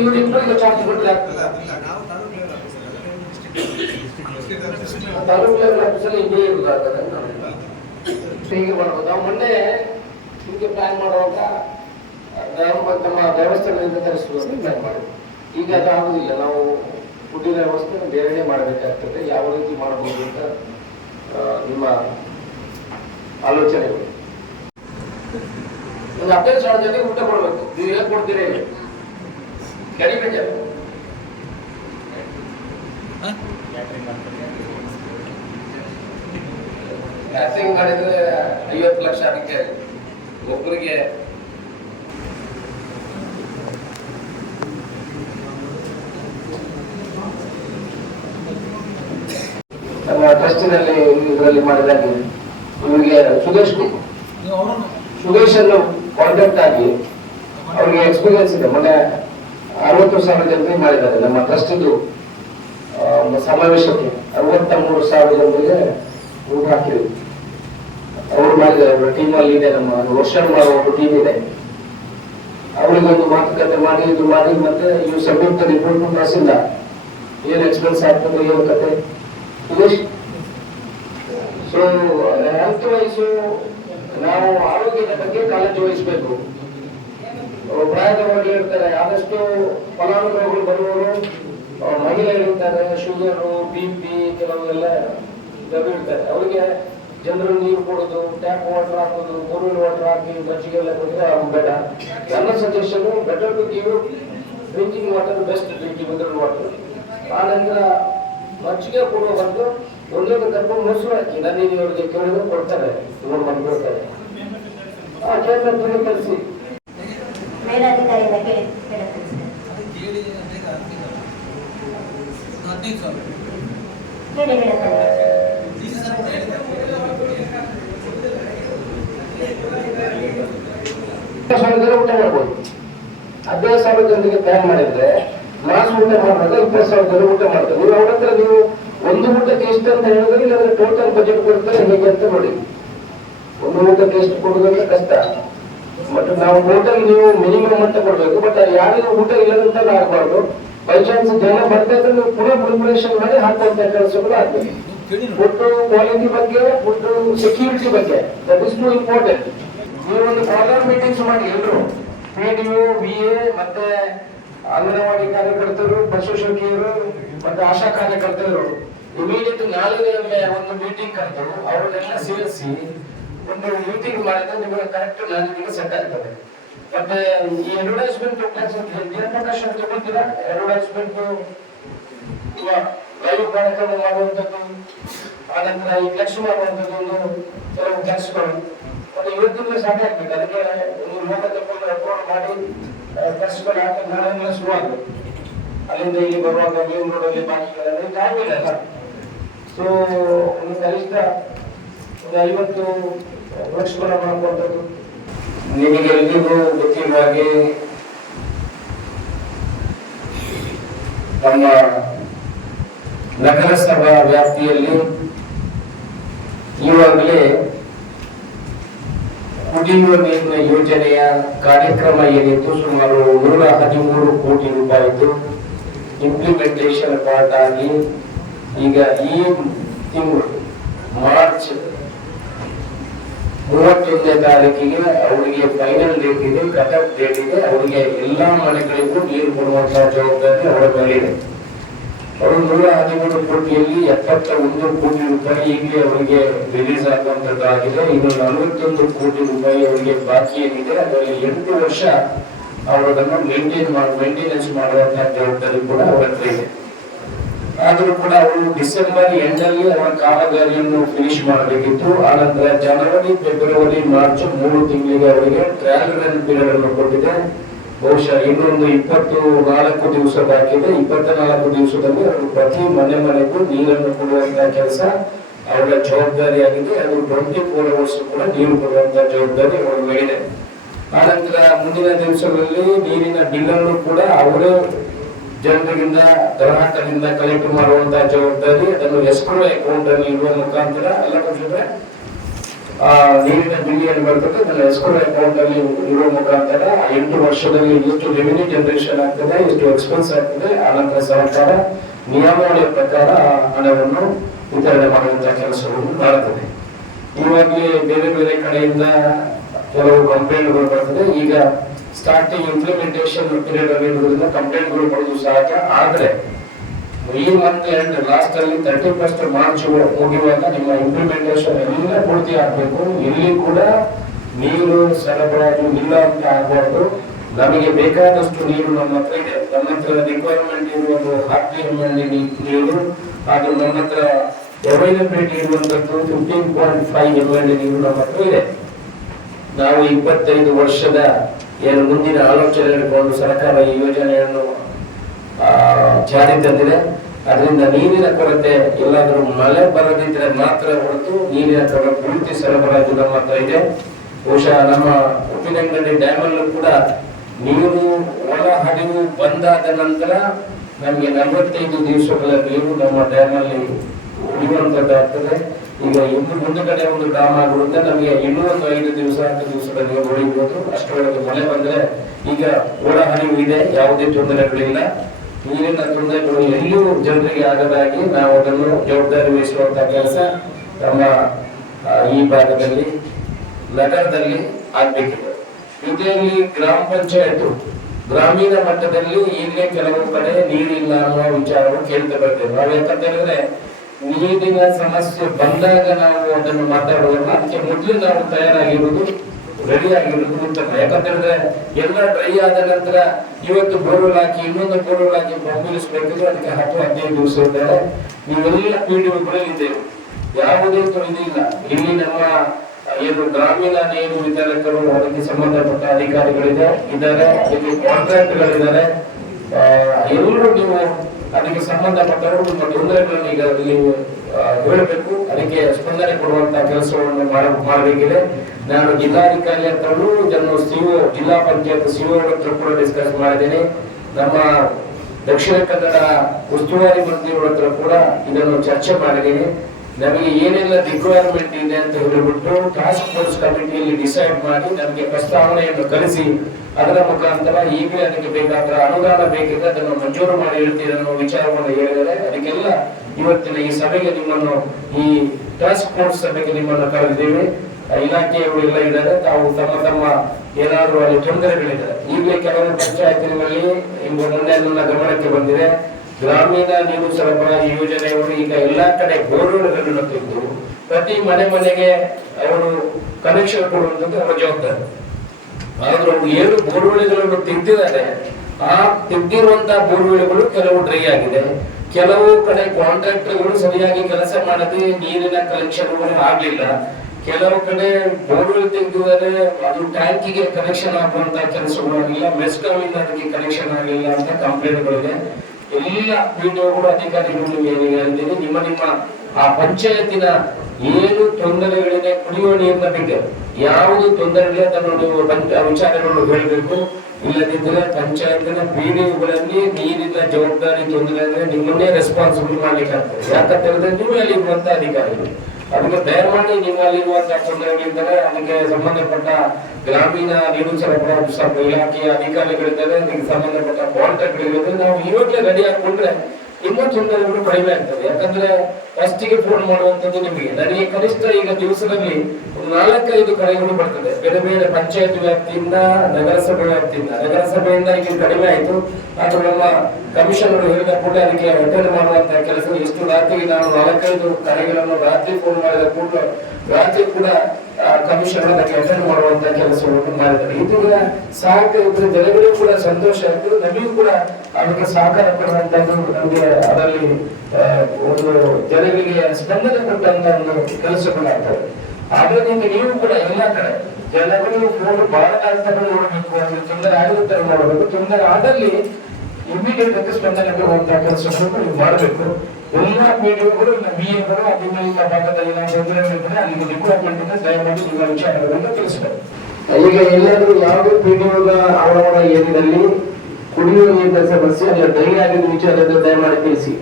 ಇವರಿಬ್ಬರಿಗೆ charge ಕೊಟ್ಟರೆ taluk level ಆಫೀಸಲ್ಲಿ ಇಬ್ಬರೇ ಇರುವುದಾಗ್ತದೆ. ಹೀಗೆ ಮಾಡ್ಬೋದು. ನಾವು ಮೊನ್ನೆ ಹೀಗೆ ಪ್ಲಾನ್ ಮಾಡುವಾಗ ನಮ್ಮ ದೇವಸ್ಥಾನದಿಂದ ತರಿಸುವುದು ಪ್ಲಾನ್ ಮಾಡಿದ್ವಿ. ಈಗ ಅದು ಆಗುದಿಲ್ಲ. ನಾವು ಫುಡ್ಡಿನ ವ್ಯವಸ್ಥೆ ಬೇರೆಯೇ ಮಾಡಬೇಕಾಗ್ತದೆ. ಯಾವ ರೀತಿ ಮಾಡಬಹುದು ಅಂತ ನಿಮ್ಮ ಆಲೋಚನೆಗಳು. ಒಂದು 15,000 ಜನರಿಗೆ ಊಟ ಕೊಡ್ಬೇಕು. ನೀವು ಹೇಗೆ ಕೊಡ್ತೀರಿ? ಕಡಿಮೆ ಜನ ಕ್ಯಾಟ್ರಿಂಗ್ ಮಾಡಿದ್ರೆ 50 ಲಕ್ಷ ಅದಕ್ಕೆ ಒಬ್ಬರಿಗೆ. ನಮ್ಮ ಟ್ರಸ್ಟಿನಲ್ಲಿ ಇದರಲ್ಲಿ ಮಾಡಿದಾಗೆ ಇವರಿಗೆ ಸುದೇಶ್ ಅನ್ನು ಕಾಂಟ್ಯಾಕ್ಟ್ ಆಗಿ ಅವ್ರಿಗೆ ಎಕ್ಸ್ಪೀರಿಯನ್ಸ್ ಇದೆ. ಮೊನ್ನೆ 60,000 ಜನರಿಗೆ ಮಾಡಿದ್ದಾರೆ. ನಮ್ಮ ಟ್ರಸ್ಟಿದು ಸಮಾವೇಶಕ್ಕೆ 63,000 ಜನರಿಗೆ ಊಟ ಹಾಕಿದ್ರು. ಅವರು ಮಾಡಿದ್ದಾರೆ. ಅವರ ಟೀಮಲ್ಲಿ ಇದೆ, ನಮ್ಮ ರೋಷನ್ ಮಾಡುವ ಒಂದು ಟೀಮ್ ಇದೆ. ಅವರಿಗೊಂದು ಮಾತುಕತೆ ಮಾಡಿ ಇದು ಮಾಡಿ ಮತ್ತೆ ಇವು ಸಬ್ಮಿಟ್ ರಿಪೋರ್ಟ್ ಕಳಿಸಿಲ್ಲ. ಏನು ಎಕ್ಸ್ಪೆನ್ಸ್ ಆಗ್ತದೆ, ಏನು ಕತೆ ಸೊ ಹೆಲ್ತ್ ವೈಸು ನಾವು ಆರೋಗ್ಯದ ಬಗ್ಗೆ ಕಾಳಜಿ ವಹಿಸಬೇಕು. ಪ್ರಾಯದವರಿಗೆ ಇರ್ತಾರೆ, ಆದಷ್ಟು ಫಲಾನುಭವಿಗಳು ಬರುವವರು ಮಹಿಳೆಯರಿರ್ತಾರೆ, ಶುಗರು, BP ಕೆಲವೆಲ್ಲ ಇರ್ತಾರೆ. ಅವರಿಗೆ ಜನರು ನೀರು ಕೊಡೋದು, ಟ್ಯಾಪ್ ವಾಟರ್ ಹಾಕೋದು, ಬೋರ್ವೆಲ್ ವಾಟರ್ ಹಾಕಿ ಮಜ್ಜಿಗೆಲ್ಲ ಕೊಟ್ಟರೆ ಅವ್ರು ಬೇಡ. ನನ್ನ suggestion better to give drinking water, best drinking mineral water. ಆನಂತರ ಮಜ್ಜಿಗೆ ಕೊಡುವ ಬಂದು ಒಂದೊಂದು ಕರ್ಕೊಂಡು ಮೊಸರು ಹಾಕಿ ನದಿ ಅವರಿಗೆ ಕೇಳಿದ್ರು ಕೊಡ್ತಾರೆ, ಇವರು ಬಂದ್ಬಿಡ್ತಾರೆ. ಆ ಕೇಂದ್ರ ಕಳಿಸಿ ಊಟ ಮಾಡ್ಬೋದು. 15,000 ಜನರಿಗೆ ಪ್ಲಾನ್ ಮಾಡಿದ್ರೆ ಮಾಸ್ ಊಟ ಮಾಡಿದ್ರೆ 20,000 ಜನ ಊಟ ಮಾಡ್ತಾರೆ. ನೀವು ಅವ್ರ ಹತ್ರ ನೀವು ಒಂದು ಊಟಕ್ಕೆ ಎಷ್ಟು ಅಂತ ಹೇಳಿದ್ರೆ, ಇಲ್ಲಾಂದ್ರೆ ಟೋಟಲ್ ಬಜೆಟ್ ಕೊಡ್ತಾರೆ ಹೇಗೆ ಅಂತ ನೋಡಿ. ಒಂದು ಊಟಕ್ಕೆ ಎಷ್ಟು ಕೊಡೋದಂದ್ರೆ ಕಷ್ಟ. ಬಟ್ ನಾವು ಟೋಟಲ್ ನೀವು ಮಿನಿಮಮ್ ಅಂತ ಕೊಡ್ಬೇಕು. ಬಟ್ ಯಾರಿಗೂ ಊಟ ಇಲ್ಲದಂತ ಆಗಬಾರ್ದು. ಬೈ ಚಾನ್ಸ್ ಜನ ಬರ್ತಾ ಇದ್ರೆ ನೀವು ಪುನಃ ಪ್ರಿಪರೇಷನ್ ಮಾಡಿ ಹಾಕುವಂತ ಕೆಲಸಗಳು ಆಗ್ತದೆ. ಫುಡ್ ಕ್ವಾಲಿಟಿ ಬಗ್ಗೆ, ಫುಡ್ ಸೆಕ್ಯೂರಿಟಿ ಬಗ್ಗೆ, ದಟ್ ಇಸ್ ಟು ಇಂಪಾರ್ಟೆಂಟ್. ನೀವು ಒಂದು ಫಾರ್ಮರ್ ಮೀಟಿಂಗ್ಸ್ ಮಾಡಿ ಎಲ್ಲರೂ, PDO, VA ಮತ್ತೆ ಅಂಗನವಾಡಿ ಕಾರ್ಯಕರ್ತರು, ಪಶು ಸಖಿಯರು ಮತ್ತೆ ಆಶಾ ಕಾರ್ಯಕರ್ತರು ಇಮಿಡಿಯೇಟ್ ನಾಳೆ ಒಂದು ಮೀಟಿಂಗ್ ಕರೆದು ಅವರನ್ನೆಲ್ಲ ಸೇರಿಸಿ ಒಂದು ಮೀಟಿಂಗ್ ಮಾಡಿದ್ರೆ ನಿಮಗೆ ಕರೆಕ್ಟ್ ಮ್ಯಾನೇಜಿಂಗ್ ಸೆಟ್ ಆಗ್ತದೆ. ಮತ್ತೆ ಈ ಅಡ್ವರ್ಟೈಸ್ಮೆಂಟ್ ಜಯಪ್ರಕಾಶ್ ಅಂತ ತಗೊಳ್ತೀರಾ, ಅಡ್ವರ್ಟೈಸ್ಮೆಂಟ್ ಲೈವ್ ಕಾರ್ಯಕ್ರಮ ಮಾಡುವಂಥದ್ದು, ಆನಂತರ ಈ ಫ್ಲೆಕ್ಸ್ ಮಾಡುವಂಥದ್ದು, ಒಂದು ಕೆಲವು ಕೆಲಸಗಳು ಮತ್ತೆ ಇವತ್ತಿಂದ ಸಾಕಾಗ್ಬೇಕು. ಅದಕ್ಕೆ ಒಂದು ಲೋಕ ತಗೊಂಡು ಅಪ್ಲೋಡ್ ಮಾಡಿ ಕೆಲಸಗಳು ಹಾಕಿ ನಾಳೆಲ್ಲ ಶುರು ಆಗಬೇಕು. ಅಲ್ಲಿಂದ ಇಲ್ಲಿ ಬರುವಾಗ ಮೇನ್ ರೋಡಲ್ಲಿ ಬಾಕಿಗಳಲ್ಲಿ ಟೈಮ್ ಇಲ್ಲ. ಸೊ ಒಂದು ಕನಿಷ್ಠ ಒಂದು 50 ಲಕ್ಷಗಳ ಮಾಡುವಂಥದ್ದು. ನಿಮಗೆ ಎಲ್ಲಿಗೂ ಗೊತ್ತಿರುವ ಹಾಗೆ ನಮ್ಮ ನಗರಸಭಾ ವ್ಯಾಪ್ತಿಯಲ್ಲಿ ಈವಾಗಲೇ ಕುಡಿಯುವ ನೀರಿನ ಯೋಜನೆಯ ಕಾರ್ಯಕ್ರಮ ಏನಿತ್ತು ಸುಮಾರು 113 ಕೋಟಿ ರೂಪಾಯಿತು ಇಂಪ್ಲಿಮೆಂಟೇಷನ್ ಪಾರ್ಟ್ ಆಗಿ ಈಗ ಈ ತಿಂಗಳು ಮಾರ್ಚ್ 31ನೇ ತಾರೀಕಿಗೆ ಅವರಿಗೆ ಫೈನಲ್ ಡೇಟ್ ಇದೆ, ಕಟ್ ಆಫ್ ಡೇಟ್ ಇದೆ. ಅವರಿಗೆ ಎಲ್ಲಾ ಮನೆಗಳಿಗೂ ನೀರು ಕೊಡುವಂತಹ ಜವಾಬ್ದಾರಿ ಅವರ ಮೇಲಿದೆ. ಅವರು 113 ಕೋಟಿಯಲ್ಲಿ 71 ಕೋಟಿ ರೂಪಾಯಿ ಈಗಲೇ ಅವರಿಗೆ ರಿಲೀಸ್ ಆಗುವಂತದ್ದಾಗಿದೆ. ಇನ್ನು 41 ಕೋಟಿ ರೂಪಾಯಿ ಅವರಿಗೆ ಬಾಕಿ ಏನಿದೆ ಅದರಲ್ಲಿ 8 ವರ್ಷ ಅವರನ್ನು ಮೇಂಟೆನೆನ್ಸ್ ಮಾಡುವಂತಹ ಜವಾಬ್ದಾರಿ ಕೂಡ ಅವರ ಹತ್ರ ಇದೆ. ಆದರೂ ಕೂಡ ಅವರು ಡಿಸೆಂಬರ್ ಎಂಡಲ್ಲಿ ಅವರ ಕಾಮಗಾರಿಯನ್ನು ಫಿನಿಶ್ ಮಾಡಬೇಕಿತ್ತು. ಆನಂತರ ಜನವರಿ, ಫೆಬ್ರವರಿ, ಮಾರ್ಚ್ 3 ತಿಂಗಳಿಗೆ ಅವರಿಗೆ ಟ್ರಯಲ್ ರನ್ ಪೀರಿಯಡ್ ಅನ್ನು ಕೊಟ್ಟಿದೆ. ಬಹುಶಃ ಇನ್ನೊಂದು 24 ದಿವಸ ಬಾಕಿ ಇದೆ. 24 ದಿವಸದಲ್ಲಿ ಅವರು ಪ್ರತಿ ಮನೆಗೂ ನೀರನ್ನು ಕೊಡುವಂತಹ ಕೆಲಸ ಅವರ ಜವಾಬ್ದಾರಿಯಾಗಿದೆ. ಅದು 24 ಅವರ್ಸ್ ಕೂಡ ನೀರು ಕೊಡುವಂತಹ ಜವಾಬ್ದಾರಿ ಅವರ ಮೇಲಿದೆ. ಆನಂತರ ಮುಂದಿನ ದಿವಸಗಳಲ್ಲಿ ನೀರಿನ ಬಿಲ್ ಅನ್ನು ಕೂಡ ಅವರೇ ಜನರಿಗಿಂದ ಗ್ರಾಹಕರಿಂದ ಕಲೆಕ್ಟ್ ಮಾಡುವಂತಹ ಜವಾಬ್ದಾರಿ, ಅದನ್ನು ಎಸ್ಕ್ರೋ ಅಕೌಂಟ್ ಅಲ್ಲಿ ಇಡುವ ಮುಖಾಂತರ ಎಲ್ಲ ನೀರಿನ ಬಿಲ್ ಏನು ಬರ್ತದೆ ಅದನ್ನ ಎಸ್ಕ್ರೋ ಅಕೌಂಟ್ ಅಲ್ಲಿ ಇರೋ ಮುಖಾಂತರ 8 ವರ್ಷದಲ್ಲಿ ಎಷ್ಟು ರೆವಿನ್ಯೂ ಜನರೇಷನ್ ಆಗ್ತದೆ, ಎಷ್ಟು ಎಕ್ಸ್ಪೆನ್ಸ್ ಆಗ್ತದೆ, ಆನಂತರ ಸರ್ಕಾರ ನಿಯಮಾವಳಿಯ ಪ್ರಕಾರ ಹಣವನ್ನು ವಿತರಣೆ ಮಾಡುವಂತಹ ಕೆಲಸವನ್ನು ಮಾಡುತ್ತದೆ. ಇವಾಗಲೇ ಬೇರೆ ಬೇರೆ ಕಡೆಯಿಂದ ಕೆಲವು ಕಂಪ್ಲೇಂಟ್ಗಳು ಬರ್ತದೆ. ಈಗ ಸ್ಟಾರ್ಟಿಂಗ್ ಇಂಪ್ಲಿಮೆಂಟೇಷನ್ ಪೀರಿಯಡ್ ಅಲ್ಲಿ ಇರುವುದರಿಂದ ಕಂಪ್ಲೇಂಟ್ಗಳು ಬರೋದು ಸಹಜ. ಆದ್ರೆ ಈ ಮಂತ್ ಎಂಡ್ ಲಾಸ್ಟ್ ಅಲ್ಲಿ 31 ಮಾರ್ಚ್ ಮುಗಿಯುವಾಗ ನಿಮ್ಮ ಇಂಪ್ಲಿಮೆಂಟೇಷನ್ ಎಲ್ಲ ಪೂರ್ತಿ ಆಗ್ಬೇಕು. ಇಲ್ಲಿ ಕೂಡ ನೀರು ಸರಬರಾಜು ಇಲ್ಲ ಅಂತ ಆಗಬಾರ್ದು. ನಮಗೆ ಬೇಕಾದಷ್ಟು ನೀರು ನಮ್ಮ ಹತ್ರ ಇದೆ. ನಮ್ಮ ಹತ್ರ ರಿಕ್ವೈರ್ಮೆಂಟ್ ಇರುವುದು 10 ml ನೀರು, ಅದು ನಮ್ಮ ಹತ್ರ ಅವೈಲಬಿಲಿಟಿ ಇರುವಂತದ್ದು 15.5 ml ನೀರು ನಮ್ಮ ಹತ್ರ ಇದೆ. ನಾವು 25 ವರ್ಷದ ಏನು ಮುಂದಿನ ಆಲೋಚನೆ ಇಟ್ಕೊಂಡು ಸರ್ಕಾರ ಈ ಯೋಜನೆಯನ್ನು ಜಾರಿ ತಂದಿದೆ. ಅದರಿಂದ ನೀರಿನ ಕೊರತೆ ಎಲ್ಲಾದರೂ ಮಳೆ ಬರದಿದ್ರೆ ಮಾತ್ರ ಹೊರತು ನೀರಿನ ಪೂರ್ತಿ ಸರಬರಾಜು ನಮ್ಮ ಹತ್ರ ಇದೆ. ಬಹುಶಃ ನಮ್ಮ ಉಪ್ಪಿನಂಗಡಿ ಡ್ಯಾಮ್ ಅಲ್ಲೂ ಕೂಡ ನೀರು ಒಳ ಹರಿವು ಬಂದಾದ ನಂತರ ನಮಗೆ 45 ದಿವಸಗಳ ನೀರು ನಮ್ಮ ಡ್ಯಾಮ್ ಅಲ್ಲಿ ಉಳಿಯುವಂತದ್ದಾಗ್ತದೆ. ಈಗ ಇನ್ನು ಮುಂದುಗಡೆ ಒಂದು ಡ್ಯಾಮ್ ಆಗಿರುತ್ತೆ, ನಮಗೆ ಇನ್ನೂ ಒಂದು 5 ದಿವಸ 10 ದಿವಸದ ನೀರು ಉಳಿಬಹುದು. ಅಷ್ಟರೊಳಗೆ ಮಳೆ ಬಂದ್ರೆ ಈಗ ಒಳ ಹರಿವು ಇದೆ, ಯಾವುದೇ ತೊಂದರೆಗಳಿಲ್ಲ. ನೀರಿನ ತೊಂದರೆಗಳು ಎಲ್ಲಿಯೂ ಜನರಿಗೆ ಆಗದಾಗಿ ನಾವು ಅದನ್ನು ಜವಾಬ್ದಾರಿ ವಹಿಸುವಂತಹ ಕೆಲಸ ನಮ್ಮ ಈ ಭಾಗದಲ್ಲಿ ನಗರದಲ್ಲಿ ಆಗ್ಬೇಕಿದೆ. ಜೊತೆಯಲ್ಲಿ ಗ್ರಾಮ ಪಂಚಾಯತ್ ಗ್ರಾಮೀಣ ಮಟ್ಟದಲ್ಲಿ ಈಗಲೇ ಕೆಲವು ಕಡೆ ನೀರಿಲ್ಲ ಅನ್ನುವ ವಿಚಾರವು ಕೇಳ್ತಾ ಬರ್ತೇವೆ ನಾವು. ಯಾಕಂತ ಹೇಳಿದ್ರೆ ನೀರಿನ ಸಮಸ್ಯೆ ಬಂದಾಗ ನಾವು ಅದನ್ನು ಮಾತಾಡುವಾಗ ಅದಕ್ಕೆ ಮೊದಲು ನಾವು ತಯಾರಾಗಿರುವುದು, ರೆಡಿ ಆಗಿರುವುದು ಉತ್ತಮ. ಯಾಕಂತ ಹೇಳಿದ್ರೆ ಎಲ್ಲ ಡ್ರೈ ಆದ ನಂತರ ಇವತ್ತು ಬೋರ್ವೆಲ್ ಹಾಕಿ ಇನ್ನೊಂದು ಬೋರ್ವೆಲ್ ಹಾಕಿ ಬೆಂಬಲಿಸಬೇಕಿದ್ರೆ ಅದಕ್ಕೆ 10-15 ದಿವಸ ಇದ್ದಾರೆ. ನೀವೆಲ್ಲ PDOಗಳಿದ್ದೇವೆ, ಯಾವುದೇ ಇದಿಲ್ಲ. ಇಲ್ಲಿ ನಮ್ಮ ಏನು ಗ್ರಾಮೀಣ ನೀರು ವಿತರಕರು, ಅದಕ್ಕೆ ಸಂಬಂಧಪಟ್ಟ ಅಧಿಕಾರಿಗಳಿದೆ ಇದ್ದಾರೆ, ಅದಕ್ಕೆ ಕಾಂಟ್ರಾಕ್ಟ್ಗಳಿದ್ದಾರೆ. ಎಲ್ಲರೂ ನೀವು ಅದಕ್ಕೆ ಸಂಬಂಧಪಟ್ಟವರು ನಿಮ್ಮ ತೊಂದರೆಗಳನ್ನು ಈಗ ನೀವು ಹೇಳಬೇಕು, ಅದಕ್ಕೆ ಸ್ಪಂದನೆ ಕೊಡುವಂತಹ ಕೆಲಸವನ್ನು ಮಾಡಬೇಕಿದೆ. ನಾನು ಜಿಲ್ಲಾಧಿಕಾರಿ ಹತ್ರವೂ ಇದನ್ನು ಜಿಲ್ಲಾ ಪಂಚಾಯತ್ CO ಹತ್ರ ಕೂಡ ಡಿಸ್ಕಸ್ ಮಾಡಿದ್ದೇನೆ. ನಮ್ಮ ದಕ್ಷಿಣ ಕನ್ನಡ ಉಸ್ತುವಾರಿ ಮಂತ್ರಿಗಳ ಹತ್ರ ಕೂಡ ಇದನ್ನು ಚರ್ಚೆ ಮಾಡಿದ್ದೇನೆ. ನಮಗೆ ಏನೆಲ್ಲ ರಿಕ್ವೈರ್ಮೆಂಟ್ ಇದೆ ಅಂತ ಹೇಳಿಬಿಟ್ಟು ಟಾಸ್ಕ್ ಫೋರ್ಸ್ ಕಮಿಟಿಯಲ್ಲಿ ಡಿಸೈಡ್ ಮಾಡಿ ನಮಗೆ ಪ್ರಸ್ತಾವನೆಯನ್ನು ಕಳಿಸಿ ಅದರ ಮುಖಾಂತರ ಈಗಲೇ ಅದಕ್ಕೆ ಬೇಕಾದ ಅನುದಾನ ಬೇಕಿದ್ರೆ ಅದನ್ನು ಮಂಜೂರು ಮಾಡಿ ಹೇಳ್ತೀರಿ ಅನ್ನೋ ವಿಚಾರವನ್ನು ಹೇಳಿದರೆ ಅದಕ್ಕೆಲ್ಲ ಇವತ್ತಿನ ಈ ಸಭೆಗೆ ನಿಮ್ಮನ್ನು, ಈ ಟಾಸ್ಕ್ ಫೋರ್ಸ್ ಸಭೆಗೆ ನಿಮ್ಮನ್ನು ಕರೆದಿದ್ದೇವೆ. ಇಲಾಖೆಯವರು ಎಲ್ಲ ಇದ್ದಾರೆ, ತಾವು ತಮ್ಮ ಏನಾದರೂ ಅಲ್ಲಿ ತೊಂದರೆಗಳಿದ್ದಾರೆ. ಈಗಲೇ ಕೆಲವು ಪಂಚಾಯತಿನಲ್ಲಿ ಮೊನ್ನೆ ನನ್ನ ಗಮನಕ್ಕೆ ಬಂದಿದೆ, ಗ್ರಾಮೀಣ ನೀರು ಸರಬರಾಜು ಯೋಜನೆಯವರು ಈಗ ಎಲ್ಲಾ ಕಡೆ ಬೋರ್ವೆಲ್ಗಳನ್ನು ತೆಗೆದು ಪ್ರತಿ ಮನೆಗೆ ಅವರು ಕನೆಕ್ಷನ್ ಕೊಡುವಂಥದ್ದು ಅವರ ಜವಾಬ್ದಾರಿ. ಆದ್ರೂ 7 ಬೋರ್ವೆಲ್ಗಳನ್ನು ತೆಗೆದಿದ್ದಾರೆ. ಆ ತೆಗೆದಿರುವಂತಹ ಬೋರ್ವೆಲ್ಗಳು ಕೆಲವು ಡ್ರೈ ಆಗಿದೆ, ಕೆಲವು ಕಡೆ ಕಾಂಟ್ರಾಕ್ಟರ್ಗಳು ಸರಿಯಾಗಿ ಕೆಲಸ ಮಾಡದೆ ನೀರಿನ ಕನೆಕ್ಷನ್ಗಳು ಆಗ್ಲಿಲ್ಲ, ಕೆಲವು ಕಡೆ ಬೋರ್ವೆಲ್ ತೆಗೆದಿದ್ದಾರೆ ಅದು ಟ್ಯಾಂಕಿಗೆ ಕನೆಕ್ಷನ್ ಆಗುವಂತಹ ಕೆಲಸಗಳು ಆಗಿಲ್ಲ, ಮೆಸ್ಕಾಂ ಇಂದ ಅದಕ್ಕೆ ಕನೆಕ್ಷನ್ ಆಗಲಿಲ್ಲ ಅಂತ ಕಂಪ್ಲೇಂಟ್ಗಳಿದೆ. ಎಲ್ಲ PDOಗಳು ಅಧಿಕಾರಿಗಳು ಹೇಳಿದ್ದೀನಿ, ನಿಮ್ಮ ಆ ಪಂಚಾಯತಿನ ಏನು ತೊಂದರೆಗಳಿದೆ ಕುಡಿಯುವ ನೀರಿನ ಬಿಟ್ಟು ಯಾವುದು ತೊಂದರೆ ಅದನ್ನು ನೀವು ವಿಚಾರಗಳನ್ನು ಹೇಳಬೇಕು. ಇಲ್ಲದಿದ್ದರೆ ಪಂಚಾಯತಿನ PDOಗಳಲ್ಲಿ ನೀರಿನ ಜವಾಬ್ದಾರಿ ತೊಂದರೆ ಅಂದ್ರೆ ನಿಮ್ಮನ್ನೇ ರೆಸ್ಪಾನ್ಸಿಬಲ್ ಮಾಡ್ಲಿಕ್ಕೆ ಆಗ್ತದೆ. ಯಾಕಂತ ಹೇಳಿದ್ರೆ ನೀವು ಅಲ್ಲಿ ಇರುವಂತಹ ಅಧಿಕಾರಿಗಳು, ಅದಕ್ಕೆ ದಯಮಾಡಿ ನಿಮ್ಮಲ್ಲಿರುವಂತಹ ತೊಂದರೆಗಳಿದ್ದರೆ ಅದಕ್ಕೆ ಸಂಬಂಧಪಟ್ಟ ಗ್ರಾಮೀಣ ನೀರು ಸರಬರಾಜು ಇಲಾಖೆಯ ಅಧಿಕಾರಿಗಳಿದ್ದಾರೆ, ಅದಕ್ಕೆ ಸಂಬಂಧಪಟ್ಟ ಕಾಂಟ್ರಾಕ್ಟ್ಗಳಿದ್ದಾರೆ. ನಾವು ಇವಾಗಲೇ ರೆಡಿ ಹಾಕೊಂಡ್ರೆ ನಿಮ್ಮ ತೊಂದರೆಗಳು ಕಡಿಮೆ ಆಗ್ತದೆ. ಯಾಕಂದ್ರೆ ಫಸ್ಟಿಗೆ ಫೋನ್ ಮಾಡುವಂತದ್ದು ನಿಮಗೆ. ನನಗೆ ಕನಿಷ್ಠ ಈಗ ದಿವಸದಲ್ಲಿ 4-5 ಕರೆಗಳು ಬರ್ತದೆ ಬೇರೆ ಬೇರೆ ಪಂಚಾಯತ್ ವ್ಯಾಪ್ತಿಯಿಂದ, ನಗರಸಭೆ ವ್ಯಾಪ್ತಿಯಿಂದ. ನಗರಸಭೆಯಿಂದ ಈಗ ಕಡಿಮೆ ಆಯ್ತು, ಆದ್ರೂ ನಮ್ಮ ಕಮಿಷನರ್ ಹೇಳಿದ ಕೂಡ ಅದಕ್ಕೆ ಅಟೆಂಡ್ ಮಾಡುವಂತಹ ಕೆಲಸ. ಎಷ್ಟು ರಾತ್ರಿ ನಾನು 4-5 ಕರೆಗಳನ್ನು ರಾತ್ರಿ ಫೋನ್ ಮಾಡಿದ ಕೂಡ ರಾತ್ರಿ ಕೂಡ ಕಮಿಷನರ್ ಅದಕ್ಕೆ ಅಟೆಂಡ್ ಮಾಡುವಂತಹ ಕೆಲಸವನ್ನು ಮಾಡಿದ್ದಾರೆ. ಇದೀಗ ಸಹಕಾರ ಜನಗಳು ಕೂಡ ಸಂತೋಷ ಆಯ್ತು, ನಮಗೂ ಕೂಡ ಅದಕ್ಕೆ ಸಹಕಾರ ಕೊಡುವಂತದ್ದು ನಮಗೆ ಅದರಲ್ಲಿ ಒಂದು ಜನಗಳಿಗೆ ಸ್ಪಂದನೆ ಕೊಟ್ಟಂತ ಒಂದು ಕೆಲಸಗಳಾಗ್ತವೆ. ಅದರಿಂದ ನೀವು ಕೂಡ ಎಲ್ಲಾ ಕಡೆ ಜನಗಳು ಫೋನ್ ಬಹಳ ನೋಡಬೇಕು, ಅಂದ್ರೆ ತೊಂದರೆ ಆಗುತ್ತೆ ನೋಡಬೇಕು. ತೊಂದರೆ ಆದಲ್ಲಿ ಇಮಿಡಿಯೇಟ್ ಆಗಿ ಸ್ಪಂದನೆ ಕೊಡುವಂತಹ ಕೆಲಸಗಳನ್ನು ನೀವು ಮಾಡಬೇಕು. ಎಲ್ಲ PDOಗಳು ಇಲ್ಲ BAಗಳು ನಿಮ್ಮ ಭಾಗದಲ್ಲಿ ಏನಾದ್ರು ತೊಂದರೆಗಳಿದ್ರೆ ಅಲ್ಲಿ ರಿಕ್ವೈರ್ಮೆಂಟ್ ಇದೆ, ದಯಮಾಡಿ ನಿಮ್ಮ ವಿಚಾರಗಳನ್ನು ತಿಳಿಸಬೇಕು. ಈಗ ಎಲ್ಲರೂ ಯಾವುದೇ PDOದ ಅವರವರ ಏರಿಯಾದಲ್ಲಿ ಕುಡಿಯುವ ನೀರಿನ ಸಮಸ್ಯೆ ಅಲ್ಲ ಡ್ರೈ ಆಗಿದ್ದ ವಿಚಾರದ ದಯಮಾಡಿ ತಿಳಿಸಿ.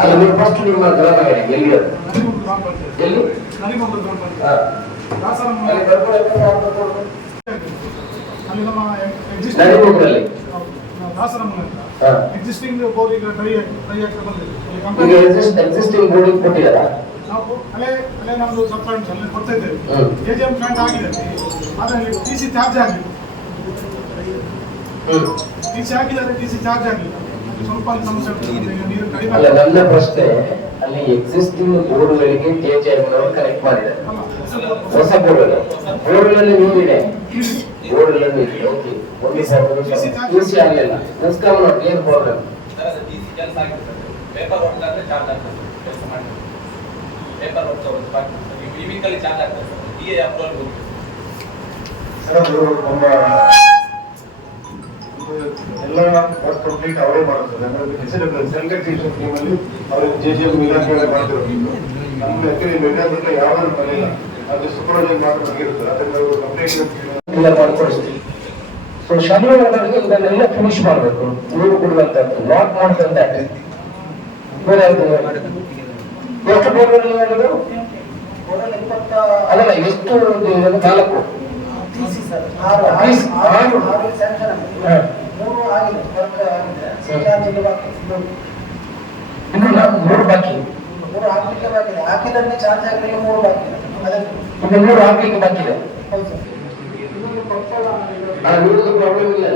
ಅಲ್ಲ ನೀವು ಫಸ್ಟ್ ನಿಮ್ಮ ಗ್ರಾಮ ಎಲ್ಲಿ ಎಲ್ಲಿ ನರಿಮೂರಲ್ಲಿ ಎಕ್ಸಿಸ್ಟಿಂಗ್ ಬೋರ್ ಈಗ ಟ್ರೈ ಆಗ್ತಾ ಬಂದಿದೆ. ಎಕ್ಸಿಸ್ಟಿಂಗ್ ಬೋರ್ಡ್ ಕೊಟ್ಟಿದ್ದಾರಾ? ನಾವು ಅಲ್ಲೇ ನಮ್ದು ಸ್ವಲ್ಪ ಅಲ್ಲಿ ಕೊಡ್ತಾ ಇದ್ದೇವೆ. AGM ಪ್ಲಾಂಟ್ ಆಗಿದೆ, ಆದರೆ TC ಚಾರ್ಜ್ ಆಗಿಲ್ಲ. TC ಆಗಿದ್ದಾರೆ, TC ಚಾರ್ಜ್ ಆಗಿಲ್ಲ. ಸ್ವಲ್ಪ ಸಮಸ್ಯೆ ನೀರು ಕಡಿಮೆ. ಅಲ್ಲ, ನನ್ನ ಪ್ರಶ್ನೆ ಅಲ್ಲಿ ಎಕ್ಸಿಸ್ಟಿಂಗ್ ಬೋರ್ಡ್ಗಳಿಗೆ KGM ಕನೆಕ್ಟ್ ಮಾಡಿದ್ದಾರೆ, ಹೊಸ ಬೋರ್ಡ್ಗಳಲ್ಲಿ ನೀರಿದೆ, ಬೋರ್ಡ್ಗಳಲ್ಲಿ ಓಕೆ ಒಂದು TC ಆಗಲಿಲ್ಲ. ಮುಸ್ಕಾಮ್ ಏನು ಪ್ರಾಬ್ಲಮ್? ಪೇಪರ್ ವರ್ಕ್ ಅಂದ್ರೆ ಚಾರ್ಜ್ ಆಗ್ತದೆ, ಕೆಲಸ ಮಾಡಿ ಪೇಪರ್ ವರ್ಕ್ ವಿವಿಕಲಿ ಚಾರ್ಜ್ ಆಗ್ತದೆ. DA ಅಪ್ಲೋಡ್ ಹೋಗಿ ಸರ್, ಅದು ನಮ್ಮ ಎಲ್ಲ ವರ್ಕ್ ಕಂಪ್ಲೀಟ್ ಅವರೇ ಮಾಡುತ್ತದೆ. ಅಂದ್ರೆ ಸೆಲ್ಫಿಕೇಶನ್ ಸ್ಕೀಮ್ ಅಲ್ಲಿ ಅವರು JGM ಇಲಾಖೆಗಳೇ ಮಾಡ್ತಿರೋದು. ನಮ್ಗೆ ಆಕ್ಚುಲಿ ಮೆಟೀರಿಯಲ್ ಯಾವ್ದು ಬರಲಿಲ್ಲ, ಅದು ಸೂಪರ್ವೈಸರ್ ಮಾತ್ರ ಆಗಿರುತ್ತೆ. ಅದನ್ನ ಅವರು ಕಂಪ್ಲೀಟ್ ಮಾಡ್ಕೊಡಿಸ್ತೀವಿ. ಸೊ ಶನಿವಾರಗಳಿಗೆ ಇದನ್ನೆಲ್ಲ ಫಿನಿಶ್ ಮಾಡಬೇಕು. ನೀರು ಕೊಡುವಂತದ್ದು ಲಾಕ್ ಮಾಡ್ತಂತ ಎಷ್ಟು ಬೋರ್ಡ್ ಅಲ್ಲ, ಎಷ್ಟು 4 3 ಬಾಕಿ, 3 ಹಾಕ್ಲಿಕ್ಕೆ ಬಾಕಿ ಇದೆ. ಹಾಕಿದ್ರೆ ಚಾರ್ಜ್ ಆಗಲಿಕ್ಕೆ 3 ಬಾಕಿ ಇದೆ. ಇನ್ನು 3 ಹಾಕ್ಲಿಕ್ಕೆ ಬಾಕಿ ಇದೆ. ನೀರಿನ ಪ್ರಾಬ್ಲಮ್ ಇಲ್ಲ,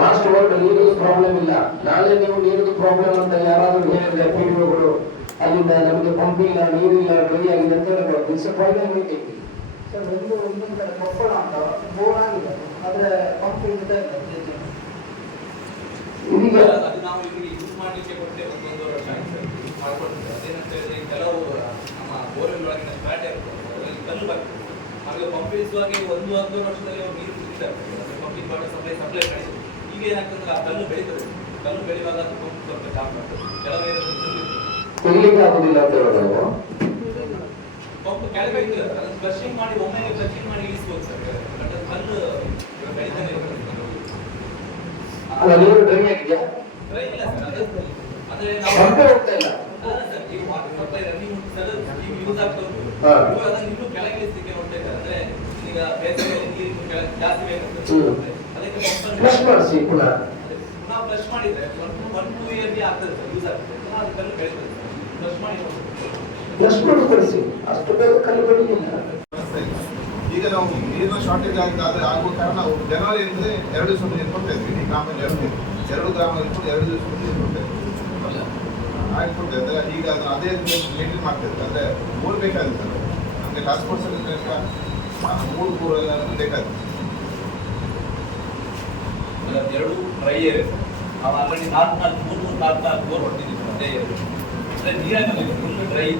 ಲಾಸ್ಟ್ ವರ್ಡ್ ನೀರಿನ ಪ್ರಾಬ್ಲಮ್ ಇಲ್ಲ. ನಾಳೆ ನೀವು ನೀರಿನ ಪ್ರಾಬ್ಲಮ್ ಅಂತ ಯಾರಾದ್ರೂ ಹೇಳಿದ್ರೆ PDOಗಳು ಅಲ್ಲಿಂದ ನಮಗೆ ಪಂಪ್ ಇಲ್ಲ, ನೀರಿಲ್ಲ, ಡ್ರೈ ಆಗಿದೆ ಅಂತ ಹೇಳ್ಬೋದು. ಡಿಸಪಾಯಿಂಟ್ ಮೀಟಿಂಗ್ ಸರ್, ಒಂದು ಕಡೆ ಕೊಪ್ಪಳ ಅಂತ ಬೋರ್ ಆಗಿದೆ, ಆದರೆ ಪಂಪ್ ಇದೆ. ಇದೀಗ ಅದು ನಾವು ಇಲ್ಲಿ ಯೂಸ್ ಮಾಡಲಿಕ್ಕೆ ಕೊಟ್ಟೆ 1 ವರ್ಷ ಆಯ್ತು ಮಾಡ್ಕೊಡ್ತೀವಿ. ಅದೇನಂತ ಹೇಳಿದ್ರೆ ಕೆಲವು ನಮ್ಮ ಬೋರ್ವೆಲ್ ಒಳಗಿನ ಫ್ಲಾಟ್ ಇರುತ್ತೆ, ಅದರಲ್ಲಿ ಕಲ್ಲು ಬರ್ತದೆ. ಹಾಗೆ ಪಂಪ್ ಇಳಿಸುವಾಗ 1 ವರ್ಷದಲ್ಲಿ ಅವ್ರು ನೀರು ಸಿಗ್ತಾರೆ, ಪಂಪಿಂಗ್ ವಾಟರ್ ಸಪ್ಲೈ ಕಡಿಮೆ. ಈಗ ಏನಾಗ್ತದೆ, ಆ ಕಲ್ಲು ಬೆಳೀತದೆ. ಕಲ್ಲು ಬೆಳೆಯುವಾಗ ಅದು ಪಂಪ್ ಸ್ವಲ್ಪ ಚಾಪ್ ಮಾಡ್ತದೆ. ಕೆಲವೇ ಇರ್ಲಿಕ್ಕೆ ಆಗುದಿಲ್ಲ ಅಂತ ಹೇಳೋದು. ಪಂಪ್ ಕೆಳಗೆ ಇರ್ತದೆ, ಅದನ್ನು ಫ್ಲಶಿಂಗ್ ಮಾಡಿ ಒಮ್ಮೆ ಫ್ಲಶಿಂಗ್ ಮಾಡಿ ಇಳಿಸ್ಬೋದು ಸರ್. ಬಟ್ ಅದು ಕಲ್ಲು ಬೆಳೀತಾನೆ ಇರ್ತದೆ. ಅಲ್ಲ, ನೀರು ಡ್ರೈ ಆಗಿದೆಯಾ? ಡ್ರೈ ಇಲ್ಲ ಸರ್, ಅದು ಅಂದ್ರೆ ಪಂಪೇ ಹೋಗ್ತಾ ಇಲ್ಲ. ಅಲ್ಲ ಸರ್, ಈಗ ವಾಟರ್ ಸಪ್ಲೈ ರನ್ನಿಂಗ್ ಸರ್ ಈಗ ಯೂಸ್ ಆಗ್ತಾ ಉಂಟು. ಅದನ್ನು ಇನ್ನೂ ಕೆಳಗೆ ಇಳಿಸಲಿಕ್ಕೆ ನೋಡ್ತಾ ಇದ್ದಾರೆ. ಅಂದ್ರೆ ಈಗ ಬೇಸಿಗೆಯಲ್ಲಿ ನೀರು ಕೆಳಗೆ ಜಾಸ್ತಿ ಬೇಕಾಗ್ತದೆ, ಅದಕ್ಕೆ ಫ್ಲಶ್ ಮಾಡಿಸಿ ಪುನಃ ಫ್ಲಶ್ ಮಾಡಿದ್ರೆ 1-2 ಇಯರ್ಗೆ ಆಗ್ತದೆ ಸರ್, ಯೂಸ್ ಆಗ್ತದೆ. ಪುನಃ ಅದು ಕಲ್ಲು ಬೆಳೀತದೆ. ಫ್ಲಶ್ ಮಾಡಿ ಫ್ಲಶ್ ಮಾಡಿ ಕಳಿಸಿ, ಅಷ್ಟು ಬೇಗ ಕಲ್ಲು ಬೆಳೆಯಿಲ್ಲ. ಈಗ ನಾವು ನೀರಿನ ಶಾರ್ಟೇಜ್ ಆಗುವ ಕಾರಣ ನಾವು ಜನವರಿಯಿಂದ 2 ದಿವಸ ನೀರು ಕೊಡ್ತಾ ಇದ್ವಿ. ಈ ಗ್ರಾಮ 2 ಗ್ರಾಮ ಇಟ್ಕೊಂಡು 2 ದಿವಸ ನೀರು ಕೊಡ್ತಾ ಇದ್ವಿ. ಆಗಿಕೊಡ್ತಾ ಇದ್ದರೆ ಈಗ ಅದೇ ಮೇಂಟೈನ್ ಮಾಡ್ತಾ ಇದ್ದಾರೆ. ಅಂದರೆ ಬೋರ್ ಬೇಕಾಗುತ್ತೆ ನಮಗೆ ಟ್ರಾನ್ಸ್ಪೋರ್ಟ್ ಬೇಕಾ 3 ಬೋರ್ ಬೇಕಾಗುತ್ತೆ. 2 ಡ್ರೈ ಏರಿಯಾ ಸರ್. ನಾವು ಆಲ್ರೆಡಿ 4 ಬೋರ್ ಹೊಡ್ತಿದ್ದೀವಿ ಅದೇ ಏರಿಯಾ. ಅಂದರೆ ನೀರಲ್ಲಿ ಫುಲ್ ಡ್ರೈ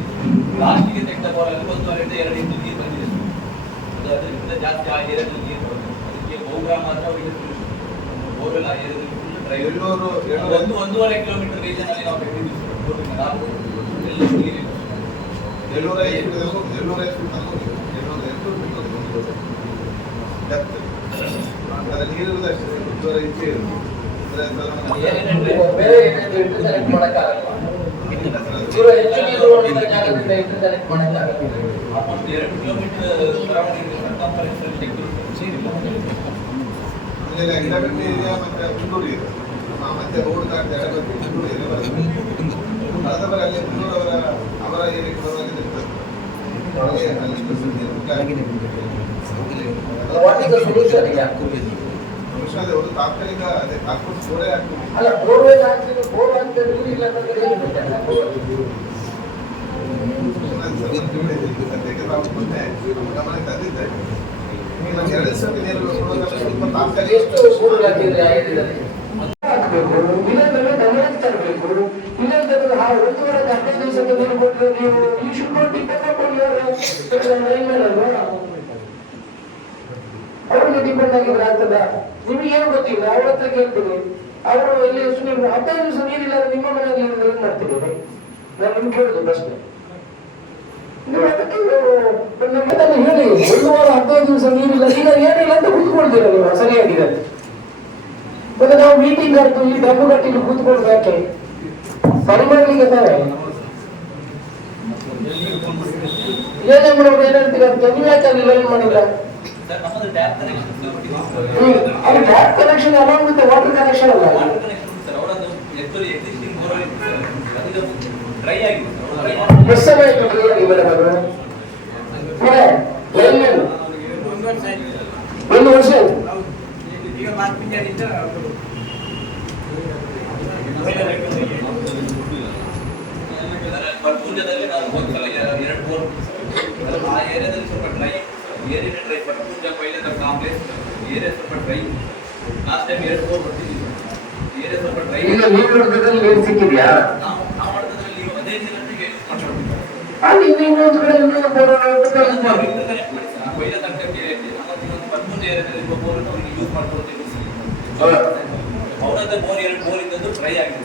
ಲಾಸ್ಟಿಗೆ ತೆಗೆದ ಬೋರಲ್ಲಿ 1.5 ಇಂದ 2 ಇಂಚು ನೀರು ಬಂದಿದೆ. ಅದು ಅದರಿಂದ ಜಾಸ್ತಿ ಆ ಏರಿಯಾದಲ್ಲಿ ನೀರು ಬರುತ್ತೆ. ಅದಕ್ಕೆ ಬಹುಗ್ರಾಮ ಮಾತ್ರ ಅವರಿಗೆ ಬೋರ್ವೆಲ್ ಆ ಏರಿಯಾದಲ್ಲಿ ಫುಲ್ ಡ್ರೈ. 1.5 ಕಿಲೋಮೀಟರ್ ರೀಜನ್ ಅಲ್ಲಿ ನಾವು ಬೆಳೆದಿದ್ದೀವಿ ಸರ್. ನಾವು ಎಲ್ಲ ನೀರಿಲ್ಲ. 750 ನೀರಿರೋದು ಅಷ್ಟೇ, 1.5 ಇಂಚೆ ಇರೋದು. ಬೇರೆ ಏನಾದ್ರು ಇಟ್ಟು ಕನೆಕ್ಟ್ ಮಾಡೋಕ್ಕಾಗಲ್ವಾ? ಇವರು ಹೆಚ್ಚು ನೀರು ನೋಡಿದ ಜಾಗದಿಂದ ಇಟ್ಟು ಕನೆಕ್ಟ್ ಮಾಡೋಕ್ಕಾಗಲ್ಲ. ಆಲ್ಮೋಸ್ಟ್ 2 ಕಿಲೋಮೀಟರ್ ಸರೌಂಡಿಂಗ್ ಸರ್ಕಂಫರೆನ್ಸ್ ನೀರಿಲ್ಲ. ಆಮೇಲೆ ಇಡಗಟ್ಟಿ ಏರಿಯಾ ಮತ್ತೆ ಕುಂದೂರು ಇದೆ. ಮತ್ತೆ ರೋಡ್ ದಾಟಿ ಎಡಗಟ್ಟಿ ಕುಂದೂರು ಏರಿಯಾ ಬರ್ತದೆ. ಅದಾದಮೇಲೆ ಅಲ್ಲಿ ಕುಂದೂರು ಅವರ ಏರಿಯಾಕ್ಕೆ ಬರುವಾಗ ವಾಟ್ ಇಸ್ ದ ಸೊಲ್ಯೂಷನ್? ಅದೇ ಒಂದು ತಾತ್ಕಾಲಿಕ ಅದೇ ಟ್ರಾನ್ಸ್ಪೋರ್ಟ್ ಬೋರೇ ಆಗ್ತದೆ. ಅಲ್ಲ, ಬೋರ್ವೆಲ್ ಹಾಕಿದ್ರು ಬೋರ್ ಅಂತ ನೀರಿಲ್ಲ ಅಂದ್ರೆ ಏನು ಬೇಕಲ್ಲ? ಸದ್ಯಕ್ಕೆ ನಾವು ಮೊನ್ನೆ ಗಮನ ತಂದಿದ್ದೆ. ಈಗ ನಮ್ಗೆ 2 ದಿವಸಕ್ಕೆ ನೀರು ಕೊಡೋದಾದ್ರೆ ಸ್ವಲ್ಪ ತಾತ್ಕಾಲಿಕ ಎಷ್ಟು ಬೋರ್ ಹಾಕಿದ್ರೆ ಆಗಿದ್ದಾರೆ ಹಾಕಬೇಕು, ಇಲ್ಲಂದ್ರೆ ಗಮನಕ್ಕೆ ತರಬೇಕು. ಇಲ್ಲಂದ್ರೆ 1.5 ದಿವಸಕ್ಕೆ ನೀರು ಕೊಟ್ಟರೆ ನೀವು ಈ ಶುಡ್ ಡಿಪೆಂಡ್ ಅವ್ರಿಗೆ ಡಿಪೆಂಡ್ ಆಗಿದ್ರೆ ಆಗ್ತದ? ನಿಮಗೆ ಏನು ಗೊತ್ತಿಲ್ಲ, ಅವ್ರ ಹತ್ರ ಕೇಳ್ತೀನಿ. ಅವರು ಇಲ್ಲಿ ಸುಮ್ಮನೆ 15 ದಿವಸ ನೀರಿಲ್ಲ ನಿಮ್ಮ ಮನೆಯಲ್ಲಿ ಏನ್ ಮಾಡ್ತೀರಿ? ನಾನು ನಿಮ್ಗೆ ಕೇಳುದು ಪ್ರಶ್ನೆ. ನೀವು ಅದಕ್ಕೆ ಹೇಳಿ, 1 ವಾರ 15 ದಿವಸ ನೀರಿಲ್ಲ, ಈಗ ಏನಿಲ್ಲ ಅಂತ ಕೂತ್ಕೊಳ್ತೀರ ನೀವು ಸರಿಯಾಗಿದೆ. ಮತ್ತೆ ನಾವು ಮೀಟಿಂಗ್ ಆಯ್ತು ಇಲ್ಲಿ ಡಬ್ಬು ಕಟ್ಟಿಲಿ ಕೂತ್ಕೊಳ್ಬೇಕು ಯಾಕೆ? ಸರಿ ಮಾಡ್ಲಿಕ್ಕೆ ತಾನೆ ಏನೇ ಮಾಡೋದು ಏನಂತೀರ ನೀವು ಯಾಕೆ ಅಲ್ಲಿ ಲೈನ್ ಮಾಡಿಲ್ಲ ಸರ್ ನಮ್ಮದು ಟ್ಯಾಪ್ ಕನೆಕ್ಷನ್ ಅದು tap connection along with water connection ಅಲ್ಲ ವಾಟರ್ ಕನೆಕ್ಷನ್ ಸರ್ ಅವರದ್ದು ಆಕ್ಚುಲಿ ಎಕ್ಸಿಸ್ಟಿಂಗ್ ಬೋರ್ ಅದು ಡ್ರೈ ಆಗಿದೆ ಎಷ್ಟು ಸಮಯ ಆಯ್ತು ಡ್ರೈ ಆಗಿ ಮೇಡಮ್ ಅದು ಒಂದು ವರ್ಷ ಆಯ್ತು ಈಗ ಮಾರ್ಪಿಂಜಾರಿಂದ ಪರ್ಪೂಜದಲ್ಲಿ ನಾವು ಒಂದ್ಸಲ 2 ಬೋರ್ ಆ ಏರಿಯಾದಲ್ಲಿ ಸ್ವಲ್ಪ ಡ್ರೈ ಏರಿಯಾ ಡ್ರೈ ಪರ್ಪೂಜ ಪೈಲೆ ತಕ್ಕ ಕಾಂಪ್ಲೆಕ್ಸ್ ಏರಿಯಾ ಸ್ವಲ್ಪ ಡ್ರೈ ಲಾಸ್ಟ್ ಟೈಮ್ 2 ಬೋರ್ ಹೊಡ್ತಿದ್ವಿ ಏರಿಯಾ ಸ್ವಲ್ಪ ಡ್ರೈ ಈಗ ನೀವು ನೋಡಿದ್ರಲ್ಲಿ ನೀರು ಸಿಕ್ಕಿದ್ಯಾ ನಾವು ಮಾಡೋದ್ರಲ್ಲಿ ಅದೇ ನೀರನ್ನು ಯೂಸ್ ಮಾಡ್ತೀವಿ ಅಲ್ಲಿ ಇನ್ನೊಂದು ಕಡೆ ಇನ್ನೊಂದು ಬೋರ್ ಪೈಲೆ ತಕ್ಕಕ್ಕೆ ಪರ್ಪೂಜ ಏರಿಯಾದಲ್ಲಿ ಬೋರ್ ಅವ್ರಿಗೆ ಯೂಸ್ ಮಾಡ್ಕೊಳ್ತೀವಿ ಅವರದ್ದು ಬೋರ್ 2 ಬೋರ್ ಇದ್ದದ್ದು ಡ್ರೈ ಆಗಿದೆ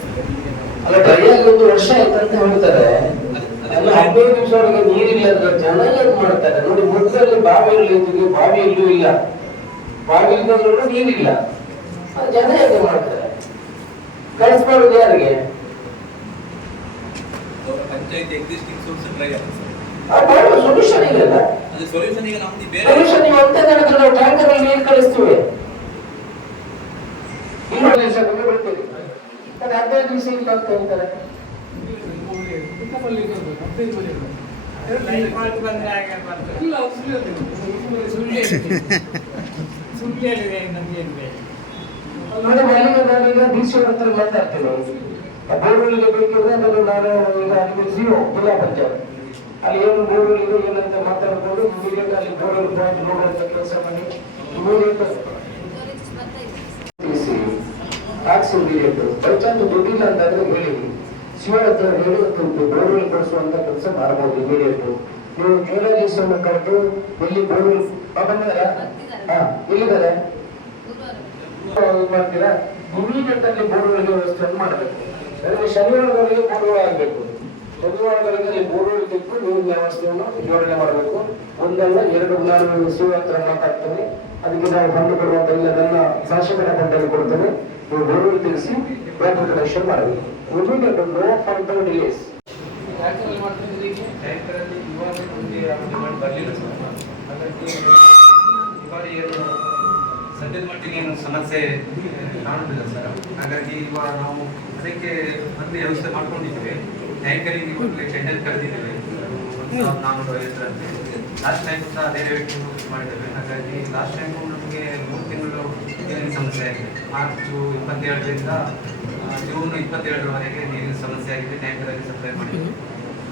ಅಲ್ಲ ಡ್ರೈ ಆಗಿ 1 ವರ್ಷ ಆಯ್ತು ಅಂತ ಹೇಳ್ತಾರೆ ಅಲ್ಲ 15 ನಿಮಿಷ ಒಳಗೆ ನೀರಿಲ್ಲ ಅಂದ್ರೆ ಜನ ಏನ್ ಮಾಡ್ತಾರೆ ನೋಡಿ ಮೊದಲಲ್ಲಿ ಬಾವಿಯಲ್ಲಿ ಇದ್ವಿ ಬಾವಿಯಲ್ಲೂ ಇಲ್ಲ ಬಾವಿ ಇದ್ರೂ ನೀರಿಲ್ಲ ಜನ ಹೇಗೆ ಮಾಡ್ತಾರೆ ಕಳಿಸ್ಬಾರ್ದು ಯಾರಿಗೆ ಪಂಚಾಯತ್ ಎಕ್ಸಿಸ್ಟಿಂಗ್ ಸೋರ್ಸ್ ಡ್ರೈ ಆಗಿದೆ ಸೊಲ್ಯೂಷನ್ ಇಲ್ಲ ಅದು ಸೊಲ್ಯೂಷನ್ ಈಗ ನಮ್ದು ಬೇರೆ ಸೊಲ್ಯೂಷನ್ ನೀವು ಅಂತ ಹೇಳಿದ್ರೆ ನಾವು ಟ್ಯಾಂಕರ್ ಅಲ್ಲಿ ನೀರು ಕಳಿಸ್ತೀವಿ ಇನ್ನೊಂದು ದಿವಸ ಬಿಡ್ತೀವಿ ಅದು 15 ದಿವಸ ಇಲ್ಲ ಅಂತ ಹೇಳ್ತಾರೆ ಲೈಟ್ ಮಾಡಿ ಬಂದ್ರೆ ಹಾಗೆ ಮಾಡ್ತಾರೆ ಇಲ್ಲ ಸುಳ್ಳಿಯಲ್ಲಿದೆ ನಮಗೆ ಮೇಡಮ್ ಅಲ್ಲಿಗೆ ನಾನೀಗ ಡಿಸಿ ಅವ್ರ ಹತ್ರ ಮಾತಾಡ್ತೀನಿ ಬೋರ್ವೆಲ್ಗೆ ಬೇಕಿದ್ರೆ ಅದನ್ನು ನಾನು ಈಗ ಅಲ್ಲಿ ಜಿಯೋ ಜಿಲ್ಲಾ ಪಂಚಾಯತ್ ಅಲ್ಲಿ ಏನು ಬೋರ್ವೆಲ್ ಇದೆ ಏನಂತ ಮಾತಾಡ್ಕೊಂಡು ಇಮಿಡಿಯೇಟ್ ಅಲ್ಲಿ ಬೋರ್ವೆಲ್ ಪಾಯಿಂಟ್ ನೋಡುವಂತ ಕೆಲಸ ಮಾಡಿ immediate tax immediate by chance ದುಡ್ಡಿಲ್ಲ ಅಂತಂದ್ರೆ ಹೇಳಿ ಶಿವ ಹತ್ರ ಹೇಳಿ ಬೋರ್ವೆಲ್ ಕೊಡಿಸುವಂತ ಕೆಲಸ ಮಾಡಬಹುದು ಇಮಿಡಿಯೇಟ್ ನೀವು ಜೂಲೈಸನ್ನು ಕರೆದು ಎಲ್ಲಿ ಬೋರ್ವೆಲ್ ಬಂದಿದ್ದಾರೆ ಎಲ್ಲಿದ್ದಾರೆ ಮಾಡ್ತೀರಾ ಇಮಿಡಿಯೇಟ್ ಅಲ್ಲಿ ಬೋರ್ವೆಲ್ಗೆ ವ್ಯವಸ್ಥೆ ಮಾಡಬೇಕು ಅಂದ್ರೆ ಶನಿವಾರಗಳಿಗೆ ಬೋರ್ವೆಲ್ ಆಗಬೇಕು ಶನಿವಾರಗಳಿಗೆ ಅಲ್ಲಿ ಬೋರ್ವೆಲ್ ತೆಗೆದು ನೀರಿನ ವ್ಯವಸ್ಥೆಯನ್ನು ಜೋಡಣೆ ಮಾಡಬೇಕು ಒಂದಲ್ಲ 2 ನಾನು ಶಿವ ಹತ್ರ ಮಾತಾಡ್ತೇನೆ ಅದಕ್ಕೆ ನಾವು ಫಂಡ್ ಕೊಡುವಂತ ಇಲ್ಲದನ್ನ ಶಾಸಕರ ಫಂಡಲ್ಲಿ ಕೊಡ್ತೇನೆ ನೀವು ಬೋರ್ವೆಲ್ ತೆಗೆಸಿ ವಾಟರ್ ಕನೆಕ್ಷನ್ ಮಾಡಬೇಕು ಇಮಿಡಿಯೇಟ್ ನೋ ಫರ್ದರ್ ಡಿಲೇಸ್ ಟ್ಯಾಂಕರಲ್ಲಿ ಇವಾಗ ನಮಗೆ ಡಿಮಾಂಡ್ ಬರಲಿಲ್ಲ ಸರ್ ಹಾಗಾಗಿ ಇವಾಗ ಏನು ಸದ್ಯದ ಮಟ್ಟಿಗೆ ಏನು ಸಮಸ್ಯೆ ಕಾಣುತ್ತಿಲ್ಲ ಸರ್ ಹಾಗಾಗಿ ಇವಾಗ ನಾವು ಅದಕ್ಕೆ ಒಂದು ವ್ಯವಸ್ಥೆ ಮಾಡ್ಕೊಂಡಿದ್ದೇವೆ ಟ್ಯಾಂಕರಿಗೆ ಇವಾಗಲೇ ಟೆಂಡರ್ ಕರೆದಿದ್ದೇವೆ 1450 ಲಾಸ್ಟ್ ಟೈಮ್ ಸಹ ಅದೇ ರೇಟ್ ಮಾಡಿದ್ದೇವೆ ಹಾಗಾಗಿ ಲಾಸ್ಟ್ ಟೈಮ್ ನಮಗೆ 3 ತಿಂಗಳು ನೀರಿನ ಸಮಸ್ಯೆ ಆಗಿದೆ ಮಾರ್ಚ್ 27ರಿಂದ ಜೂನ್ 27ರವರೆಗೆ ನೀರಿನ ಸಮಸ್ಯೆ ಆಗಿದೆ ಟ್ಯಾಂಕರಲ್ಲಿ ಸಪ್ಲೈ ಮಾಡಿದ್ವಿ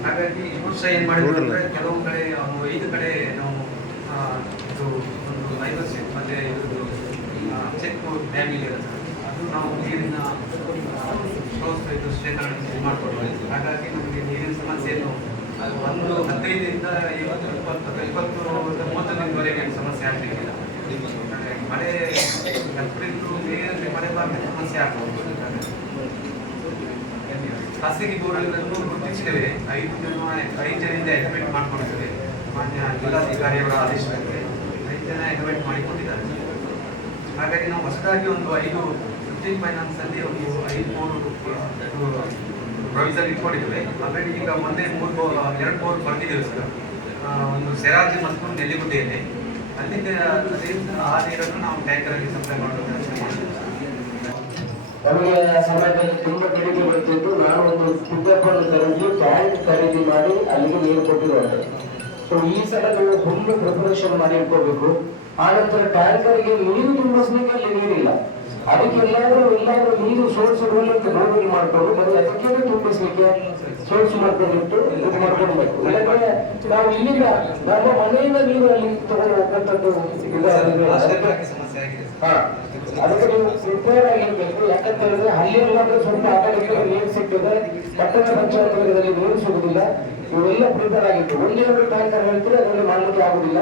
ಹಾಗಾಗಿ ಈ ವರ್ಷ ಏನು ಮಾಡಿದ್ರು ಅಂದರೆ ಕೆಲವು ಕಡೆ 5 ಕಡೆ ನಾವು ಇದು ಒಂದು 50 ಮತ್ತೆ ಇದು ಚೆಕ್ ಡ್ಯಾಮ್ ಇದೆ ಅದು ನಾವು ನೀರಿನ ಸ್ಟೋರ್ಸ್ ಇದು ಶೇಖರಣೆ ಮಾಡಿಕೊಡ್ತೀವಿ ಹಾಗಾಗಿ ನಮಗೆ ನೀರಿನ ಸಮಸ್ಯೆಯನ್ನು ಅದು 15ರಿಂದ 30 ಸಮಸ್ಯೆ ಆಗಲಿಕ್ಕಿಲ್ಲ ಮಳೆ ಏಪ್ರಿಲ್ ಮೇಯಲ್ಲಿ ಮಳೆ ಬಂದರೆ ಸಮಸ್ಯೆ ಆಗ್ಬೋದು ಖಾಸಗಿ ಬೋರ್ಗಳನ್ನು ಗುರುತಿಸಿದ್ದೇವೆ 5 ಜನರಿಂದ ಎಸ್ಟಿಮೇಟ್ ಮಾಡ್ಕೊಂಡಿದ್ದೇವೆ ಮಾನ್ಯ ಜಿಲ್ಲಾಧಿಕಾರಿಯವರ ಆದೇಶದಂತೆ 5 ಜನ ಎಸ್ಟಿಮೇಟ್ ಮಾಡಿಕೊಂಡಿದ್ದಾರೆ ಹಾಗಾಗಿ ನಾವು ಹೊಸದಾಗಿ ಒಂದು 5 15 ಫೈನಾನ್ಸಲ್ಲಿ ಒಂದು 5 ಬೋರ್ ಪ್ರೊವಿಸರ್ ಇಟ್ಕೊಂಡಿದ್ದೇವೆ ಆಲ್ರೆಡಿ ಈಗ ಮೊನ್ನೆ 2 ಬೋರ್ ಬರ್ತಿದ್ದೇವೆ ಸರ್ ಒಂದು ಸೆರಾಜಿ ಮತ್ತು ನೆಲ್ಲಿಗುಡ್ಡೆಯಲ್ಲಿ ಅಲ್ಲಿಂದ ಆ ನೀರನ್ನು ನಾವು ಟ್ಯಾಂಕರಲ್ಲಿ ಸಪ್ಲೈ ಮಾಡೋದು ನಮಗೆ ಸಮಯದಲ್ಲಿ ತುಂಬಾ ಬೇಡಿಕೆ ಬರ್ತಿದ್ದು ನಾನು ಒಂದು ಪಿಕಪ್ಪನ್ನು ತರಿಸಿ ಟ್ಯಾಂಕ್ ಖರೀದಿ ಮಾಡಿ ಅಲ್ಲಿಗೆ ನೀರು ಕೊಟ್ಟಿರುವಂತೆ ಸೊ ಈ ಸಲ ನೀವು ಫುಲ್ ಪ್ರಿಪರೇಷನ್ ಮಾಡಿ ಇಟ್ಕೋಬೇಕು ಆನಂತರ ಟ್ಯಾಂಕರ್ಗೆ ನೀರು ತುಂಬಿಸ್ಲಿಕ್ಕೆ ಅಲ್ಲಿ ನೀರಿಲ್ಲ ಅದಕ್ಕೆಲ್ಲಾದ್ರೂ ನೀರು ಸೋರ್ಸ್ ಬೋರ್ವೆಲ್ ಮಾಡ್ಕೊಂಡು ಮತ್ತೆ ಅದಕ್ಕೆ ತುಂಬಿಸ್ಲಿಕ್ಕೆ ಸೋರ್ಸ್ ಮಾಡ್ಕೊಂಡಿಟ್ಟು ಇದು ಮಾಡ್ಕೊಳ್ಬೇಕು ಇಲ್ಲಾಂದ್ರೆ ನಾವು ಇಲ್ಲಿಂದ ನಮ್ಮ ಮನೆಯಿಂದ ನೀರು ಅಲ್ಲಿ ತಗೊಂಡು ಹೋಗ್ತಕ್ಕಂಥದ್ದು ಅದಕ್ಕೆ ನೀವು ಪ್ರಿಪೇರ್ ಆಗಿರ್ಬೇಕು ಯಾಕಂತ ಹೇಳಿದ್ರೆ ಹಳ್ಳಿಯಲ್ಲಾದ್ರೆ ಸ್ವಲ್ಪ ಆ ಕಡೆ ನೀರು ಸಿಗ್ತದೆ ಪಟ್ಟಣ ಪಂಚಾಯತ್ಗಳಲ್ಲಿ ನೀರು ಸಿಗುದಿಲ್ಲ ಇವೆಲ್ಲ ಪ್ರಿಪೇರ್ ಆಗಿತ್ತು 1-2 ಟ್ಯಾಂಕರ್ ಹೇಳ್ತಾರೆ ಅದರಲ್ಲಿ ಮಾಡಲಿಕ್ಕೆ ಆಗುದಿಲ್ಲ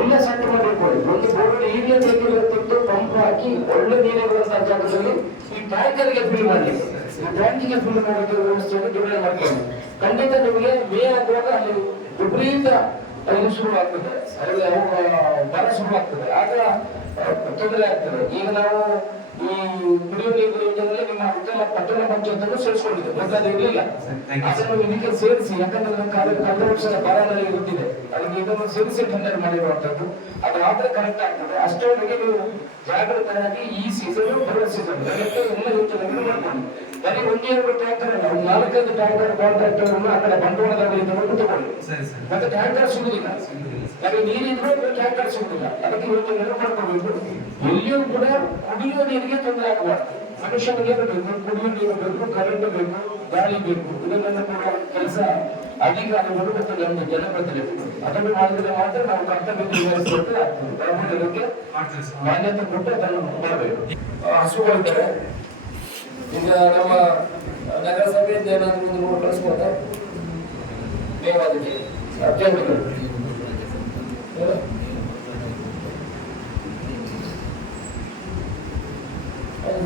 ಎಲ್ಲ ಸೆಟ್ ಮಾಡಿರ್ಕೊಳ್ಳಿ ಒಂದು ಬೋರ್ವೆಲ್ ಈಗಲೇ ತೆಗೆದಿರುತ್ತಿದ್ದು ಪಂಪ್ ಹಾಕಿ ಒಳ್ಳೆ ನೀರಿರುವಂತಹ ಜಾಗದಲ್ಲಿ ಈ ಟ್ಯಾಂಕರ್ಗೆ ಫಿಲ್ ಮಾಡಲಿಕ್ಕೆ ಈ ಟ್ಯಾಂಕಿಗೆ ಫಿಲ್ ಮಾಡೋದ್ರ ವ್ಯವಸ್ಥೆಯನ್ನು ಜೋಡಣೆ ಮಾಡ್ಕೊಳ್ಳಿ ಖಂಡಿತ ನಿಮಗೆ ಮೇ ಆಗುವಾಗ ಅಲ್ಲಿ ವಿಪರೀತ ಇದು ಶುರು ಆಗ್ತದೆ ಅಲ್ಲಿ ಬರ ಶುರು ಆಗ್ತದೆ ಆಗ ತೊಂದರೆ ಆಗ್ತದೆ ಈಗ ನಾವು ಈ ಕುಡಿಯುವ ನೀರು ಯೋಜನೆಯಲ್ಲಿ ನಿಮ್ಮ ಪಟ್ಟಣ ಪಂಚಾಯತ್ ಸೇರಿಸ್ಕೊಂಡಿದೆ, ಮೊದಲು ಇರಲಿಲ್ಲ. ಅದನ್ನು ಇದಕ್ಕೆ ಸೇರಿಸಿ, ಯಾಕಂದ್ರೆ ಕಳೆದ ವರ್ಷದ ಬರದಲ್ಲಿ ಗೊತ್ತಿದೆ, ಅದಕ್ಕೆ ಇದನ್ನು ಸೇರಿಸಿ ಟೆಂಡರ್ ಮಾಡಿರುವಂತದ್ದು. ಅದು ಮಾತ್ರ ಕರೆಕ್ಟ್ ಆಗ್ತದೆ. ಅಷ್ಟರವರೆಗೆ ನೀವು ಜಾಗೃತರಾಗಿ ಈ ಸೀಸನ್ ಬರುವ ಸೀಸನ್ ಎಲ್ಲ ಯೋಜನೆಗಳು ಮಾಡ್ಕೊಂಡು ಬರೀ 1-2 ಟ್ಯಾಂಕರ್ ಅಲ್ಲ, 4-5 ಟ್ಯಾಂಕರ್ ಕಾಂಟ್ರಾಕ್ಟರ್ ಆ ಕಡೆ ಬಂಡವಾಳದಲ್ಲಿ ತಗೊಂಡು ಮತ್ತೆ ಟ್ಯಾಂಕರ್ ಸಿಗುದಿಲ್ಲ. ನಮಗೆ ನೀರಿದ್ರು ಟ್ಯಾಂಕರ್ ಸಿಗುದಿಲ್ಲ. ಅದಕ್ಕೆ ಯೋಜನೆಗಳು ಮಾಡ್ಕೊಳ್ಬೇಕು. ಎಲ್ಲಿಯೂ ಕೂಡ ಕುಡಿಯುವ ನೀರಿಗೆ ತೊಂದರೆ ಆಗಬಾರ್ದು. ಮನುಷ್ಯನಿಗೆ ಬೇಕು, ಕುಡಿಯುವ ನೀರು ಬೇಕು, ಕರೆಂಟ್ ಬೇಕು, ಗಾಳಿ ಬೇಕು. ಇದನ್ನೆಲ್ಲ ಮಾಡುವ ಕೆಲಸ ಅಧಿಕಾರಿಗಳು ಮತ್ತು ನಮ್ಮ ಜನಪ್ರತಿನಿಧಿಗಳು. ಅದನ್ನು ಮಾಡಿದ್ರೆ ಮಾತ್ರ ನಾವು ಕರ್ತವ್ಯ ನಿರ್ವಹಿಸುವಂತೆ ಆಗ್ತದೆ. ಅದಕ್ಕೆ ಮಾನ್ಯತೆ ಕೊಟ್ಟು ಅದನ್ನು ಮಾಡಬೇಕು. ಹಸುಗಳಿದ್ದಾರೆ. ಈಗ ನಮ್ಮ ನಗರಸಭೆಯಿಂದ ಏನಾದರೂ ಒಂದು ನೋಡು ಕಳಿಸ್ಬೋದಾ? ಮೇವಾದಿಗೆ ಅರ್ಜೆಂಟ್ಗಳು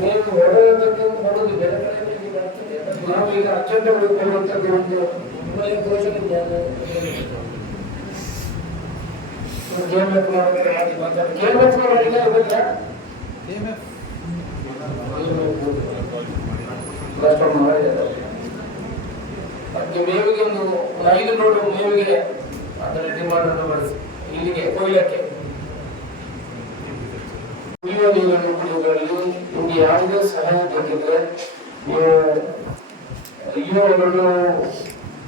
ನೀವು ಹೊಡೆಯೋದಕ್ಕೆ ಬರೋದು ಬೇರೆ ಕಡೆ ನಾವು ಈಗ ಅರ್ಜೆಂಟ್ಗಳು ಕೊಡುವಂಥದ್ದು ಒಂದು ಘೋಷಣೆ ಅದಕ್ಕೆ ಮೇವಿಗೆ ಒಂದು 5 ಲೋಡ್ ಮೇವಿಗೆ ಅದರ ಡಿಮಾಂಡ್ ಅನ್ನು ಬಳಸಿ ಇಲ್ಲಿಗೆ ಕೊಯ್ಲಕ್ಕೆ ಕುಡಿಯುವ ನೀರನ್ನು ಕುಡಿಯುವುದರಲ್ಲಿ ನಿಮಗೆ ಯಾವುದೇ ಸಹಾಯ ಬೇಕಿದ್ರೆ ಇವುಗಳನ್ನು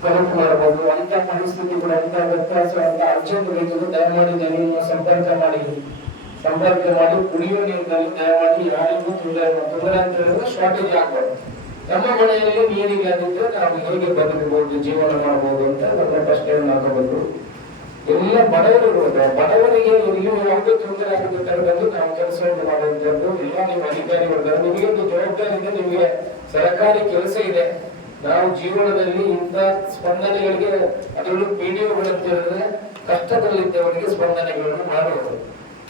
ಕನೆಕ್ಟ್ ಮಾಡಬಹುದು. ಅಂತ ಪರಿಸ್ಥಿತಿ ಕೂಡ ಅಂತ ವ್ಯತ್ಯಾಸ ಅಂತ ಅರ್ಜೆಂಟ್ ಬೇಕಿದ್ರು ದಯಮಾಡಿ ನನಗೆ ಸಂಪರ್ಕ ಮಾಡಿ ಕುಡಿಯುವ ನೀರಿನಲ್ಲಿ ದಯಮಾಡಿ ಯಾರಿಗೂ ತೊಂದರೆ ಅಂತ ಹೇಳಿದ್ರೆ ಶಾರ್ಟೇಜ್ ಆಗಬಾರ್ದು. ನಮ್ಮ ಮನೆಯಲ್ಲಿ ನೀರಿಲ್ಲದಿದ್ದರೆ ನಾವು ಹೇಗೆ ಬದುಕಬಹುದು, ಜೀವನ ಮಾಡಬಹುದು ಅಂತ ನಮ್ಮ ಪ್ರಶ್ನೆಯನ್ನು ಹಾಕಬಹುದು. ಎಲ್ಲ ಬಡವರು ಇರುವುದು, ಬಡವರಿಗೆ ಎಲ್ಲಿಯೂ ಯಾವುದೇ ತೊಂದರೆ ಆಗಬೇಕಾದ್ರೆ ಬಂದು ನಾವು ಕೆಲಸವನ್ನು ಮಾಡುವಂಥದ್ದು. ಎಲ್ಲ ನಿಮ್ಮ ಅಧಿಕಾರಿಗಳು, ನಿಮಗೆ ಒಂದು ಜವಾಬ್ದಾರಿ ಇದೆ, ನಿಮಗೆ ಸರ್ಕಾರಿ ಕೆಲಸ ಇದೆ. ನಾವು ಜೀವನದಲ್ಲಿ ಇಂಥ ಸ್ಪಂದನೆಗಳಿಗೆ, ಅದರಲ್ಲೂ PDOಗಳಂತ ಹೇಳಿದ್ರೆ ಕಷ್ಟದಲ್ಲಿದ್ದವರಿಗೆ ಸ್ಪಂದನೆಗಳನ್ನು ಮಾಡುವುದು.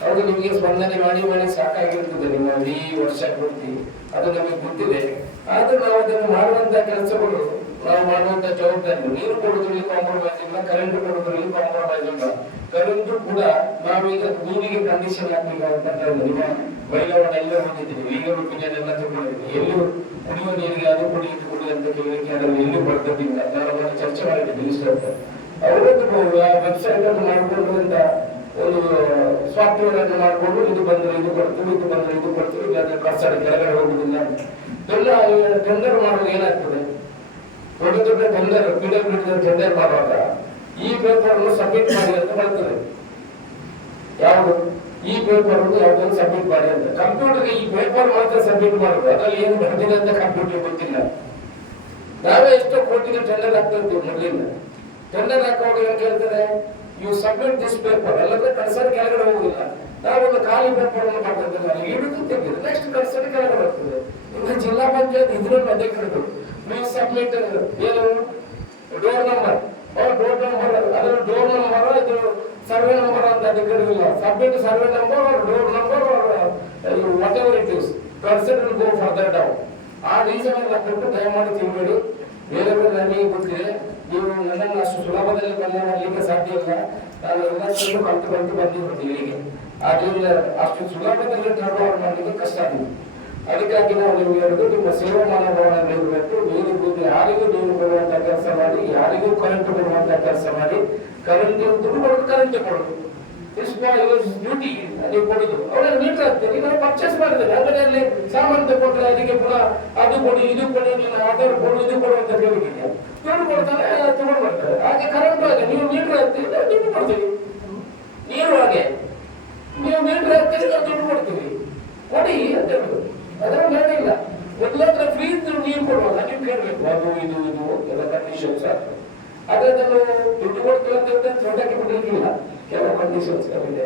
ಅವರು ನಿಮಗೆ ಸ್ಪಂದನೆ ಮಾಡಿ ಸಾಕಾಗಿರ್ತದೆ. ನಿಮ್ಮ ಈ ವರ್ಷ ಪೂರ್ತಿ ಅದು ನಮಗೆ ಗೊತ್ತಿದೆ. ಆದ್ರೆ ನಾವು ಅದನ್ನು ಮಾಡುವಂತ ಕೆಲಸಗಳು, ನಾವು ಮಾಡುವಂತ ಜವಾಬ್ದಾರಿ. ನೀರು ಕೊಡುವುದರಲ್ಲಿ ಕಾಂಪ್ರಮೈಸ್ ಇಲ್ಲ, ಕರೆಂಟ್ ಕೊಡುವುದರಲ್ಲಿ ಕಾಂಪ್ರಮೈಸ್ ಇಲ್ಲ. ಕರೆಂಟ್ ಕೂಡ ನಾವೀಗ ನೀರಿಗೆ ಕಂಡೀಷನ್ ಹಾಕಬೇಕಾಗುತ್ತೆ. ನಿಮ್ಮ ಬೈಲವನ್ನ ಎಲ್ಲ ಹೊಂದಿದ್ದೀವಿ, ಲೀಗಲ್ ಒಪಿನಿಯನ್ ಎಲ್ಲ ತಗೊಂಡಿದ್ದೀವಿ. ಎಲ್ಲೂ ಕುಡಿಯುವ ನೀರಿಗೆ ಅದು ಕೊಡಿ ಇದು ಕೊಡಿ ಅಂತ ಕೇಳಲಿಕ್ಕೆ ಅದರಲ್ಲಿ ಎಲ್ಲೂ ಬರ್ತದಿಲ್ಲ. ನಾನು ಚರ್ಚೆ ಮಾಡಿದ್ದೆ ಮಿನಿಸ್ಟರ್ ಹತ್ರ. ಅವರದ್ದು ವೆಬ್ಸೈಟ್ ಅನ್ನು ಮಾಡಿಕೊಳ್ಳುವಂತ ಒಂದು ಸಾಫ್ಟ್ವೇರ್ ಅನ್ನು ಮಾಡಿಕೊಂಡು ಇದು ಬಂದ್ರೆ ಇದು ಕೊಡ್ತೀವಿ, ಇದು ಬಂದ್ರೆ ಇದು ಕೊಡ್ತೀವಿ, ಇಲ್ಲಾಂದ್ರೆ ಕರ್ಸಾಡಿ ಕೆಳಗಡೆ ಹೋಗುದಿಲ್ಲ ಎಲ್ಲ ಟೆಂಡರ್ ಮಾಡುವಾಗ ಏನಾಗ್ತದೆ, ದೊಡ್ಡ ದೊಡ್ಡ ಟೆಂಡರ್ PWD ಟೆಂಡರ್ ಮಾಡುವಾಗ ಈ ಪೇಪರ್ ಅನ್ನು ಸಬ್ಮಿಟ್ ಮಾಡಿ ಅಂತ ಬರ್ತದೆ. ಯಾವುದು ಈ ಪೇಪರ್ ಅನ್ನು ಯಾವುದನ್ನು ಸಬ್ಮಿಟ್ ಮಾಡಿ ಅಂತ. ಕಂಪ್ಯೂಟರ್ಗೆ ಈ ಪೇಪರ್ ಮಾತ್ರ ಸಬ್ಮಿಟ್ ಮಾಡುದು, ಅದರಲ್ಲಿ ಏನು ಬರ್ತಿದೆ ಅಂತ ಕಂಪ್ಯೂಟರ್ ಗೊತ್ತಿಲ್ಲ. ನಾವೇ ಎಷ್ಟೋ ಕೋಟಿಗೆ ಟೆಂಡರ್ ಹಾಕ್ತಾ ಇರ್ತೀವಿ. ಮೊದಲಿಂದ ಟೆಂಡರ್ ಹಾಕುವಾಗ ಏನ್ ಕೇಳ್ತಾರೆ, ಯು ಸಬ್ಮಿಟ್ ದಿಸ್ ಪೇಪರ್, ಅಲ್ಲದ್ರೆ ಕರ್ಸರ್ ಕೆಳಗಡೆ ಹೋಗುದಿಲ್ಲ. ನಾವೊಂದು ಖಾಲಿ ಪೇಪರ್ ಅನ್ನು ಮಾಡ್ತಿದ್ದೇವೆ, ಹಿಡಿದು ತೆಗೆದು ನೆಕ್ಸ್ಟ್ ಕರ್ಸರ್ ಕೆಳಗಡೆ ಬರ್ತದೆ. ಈಗ ಜಿಲ್ಲಾ ಪಂಚಾಯತ್ ಇದ್ರಲ್ಲಿ ಅಧ್ಯಕ್ಷರು ಪ್ಲೀಸ್ ಸಬ್ಮಿಟ್ ಏನು ಡೋರ್ ನಂಬರ್, ಡೋರ್ ನಂಬರ್, ಅದರ ಡೋರ್ ನಂಬರ್, ಇದು ಸರ್ವೆ ನಂಬರ್ ಅಂತ ಅಧಿಕಾರಿಲ್ಲ. Submit survey number, door number, whatever it is, cursor will go further down. ಆ ರೀಸನ್ ಎಲ್ಲ ಕೊಟ್ಟು ದಯಮಾಡಿ ತಿಳ್ಬೇಡಿ. ಬೇರೆ ಬೇರೆ ನನಗೆ ಗೊತ್ತಿದೆ, ನೀವು ನನ್ನನ್ನು ಅಷ್ಟು ಸುಲಭದಲ್ಲಿ ಮಾಡಲಿಕ್ಕೆ ಸಾಧ್ಯ ಇಲ್ಲ. ನಾನು ಎಲ್ಲರೂ ಕಲ್ತು ಬಂದಿರೋದು ಇಲ್ಲಿಗೆ. ಆದ್ರಿಂದ ಅಷ್ಟು ಸುಲಭದಲ್ಲಿ ಟರ್ನ್ ಓವರ್ ಮಾಡಲಿಕ್ಕೆ ಕಷ್ಟ ಆಗಿದೆ. ಅದಕ್ಕಾಗಿ ನಾವು ನಿಮ್ಗೆ ಹೇಳಿದ್ರು, ನಿಮ್ಮ ಸೇವಾ ಮನೋಭಾವನೆ ಇರಬೇಕು. ನೀರು ಬಿದ್ದು ಯಾರಿಗೂ ನೀರು ಕೊಡುವಂತ ಕೆಲಸ ಮಾಡಿ, ಯಾರಿಗೂ ಕರೆಂಟ್ ಕೊಡುವಂತ ಕೆಲಸ ಮಾಡಿ. ಕರೆಂಟ್ ದುಡ್ಡು ಕೊಡೋದು, ಕರೆಂಟ್ ಕೊಡೋದು ಡ್ಯೂಟಿ ನೀವು ಕೊಡುದು. ಅವರೆಲ್ಲ ಮೀಟರ್ ಹಾಕ್ತೀರಿ, ನಾವು ಪರ್ಚೇಸ್ ಮಾಡಿದ್ದೇವೆ. ಅಂಗಡಿಯಲ್ಲಿ ಸಾಮಾನು ತಗೊಂಡ್ರೆ ಅದಕ್ಕೆ ಪುನಃ ಅದು ಕೊಡಿ ಇದು ಕೊಡಿ, ನೀನು ಅದನ್ನು ಕೊಡು ಇದು ಕೊಡು ಅಂತ ಕೇಳಿದ್ಯಾ, ದುಡ್ಡು ಕೊಡ್ತಾರೆ, ತಗೊಂಡು ಬರ್ತಾರೆ. ಹಾಗೆ ಕರೆಂಟ್ ಹಾಗೆ ನೀವು ಮೀಟರ್ ಹಾಕ್ತೀರಿ, ನಾವು ದುಡ್ಡು ಕೊಡ್ತೀವಿ. ನೀರು ಹಾಗೆ ನೀವು ಮೀಟರ್ ಹಾಕ್ತೀರಿ, ನಾವು ದುಡ್ಡು ಕೊಡ್ತೀವಿ, ಕೊಡಿ ಅಂತ ಹೇಳುದು. ಅದರ ಬೇಡ ಇಲ್ಲ. ಮೊದಲಾದ್ರೆ ಫ್ರೀ ನೀರು ಕೊಡುವಾಗ ನೀವು ಕೇಳಬೇಕು, ಅದು ಇದು ಇದು ಎಲ್ಲ ಕಂಡೀಷನ್ಸ್ ಆಗ್ತದೆ. ಆದ್ರೆ ಅದನ್ನು ದುಡ್ಡು ಕೊಡ್ತೀವಿ ಅಂತ ಹೇಳಿದ್ರೆ ತೋಟಕ್ಕೆ ಬಿಡಲಿಕ್ಕಿಲ್ಲ, ಕೆಲವು ಕಂಡೀಷನ್ಸ್ ಇದೆ.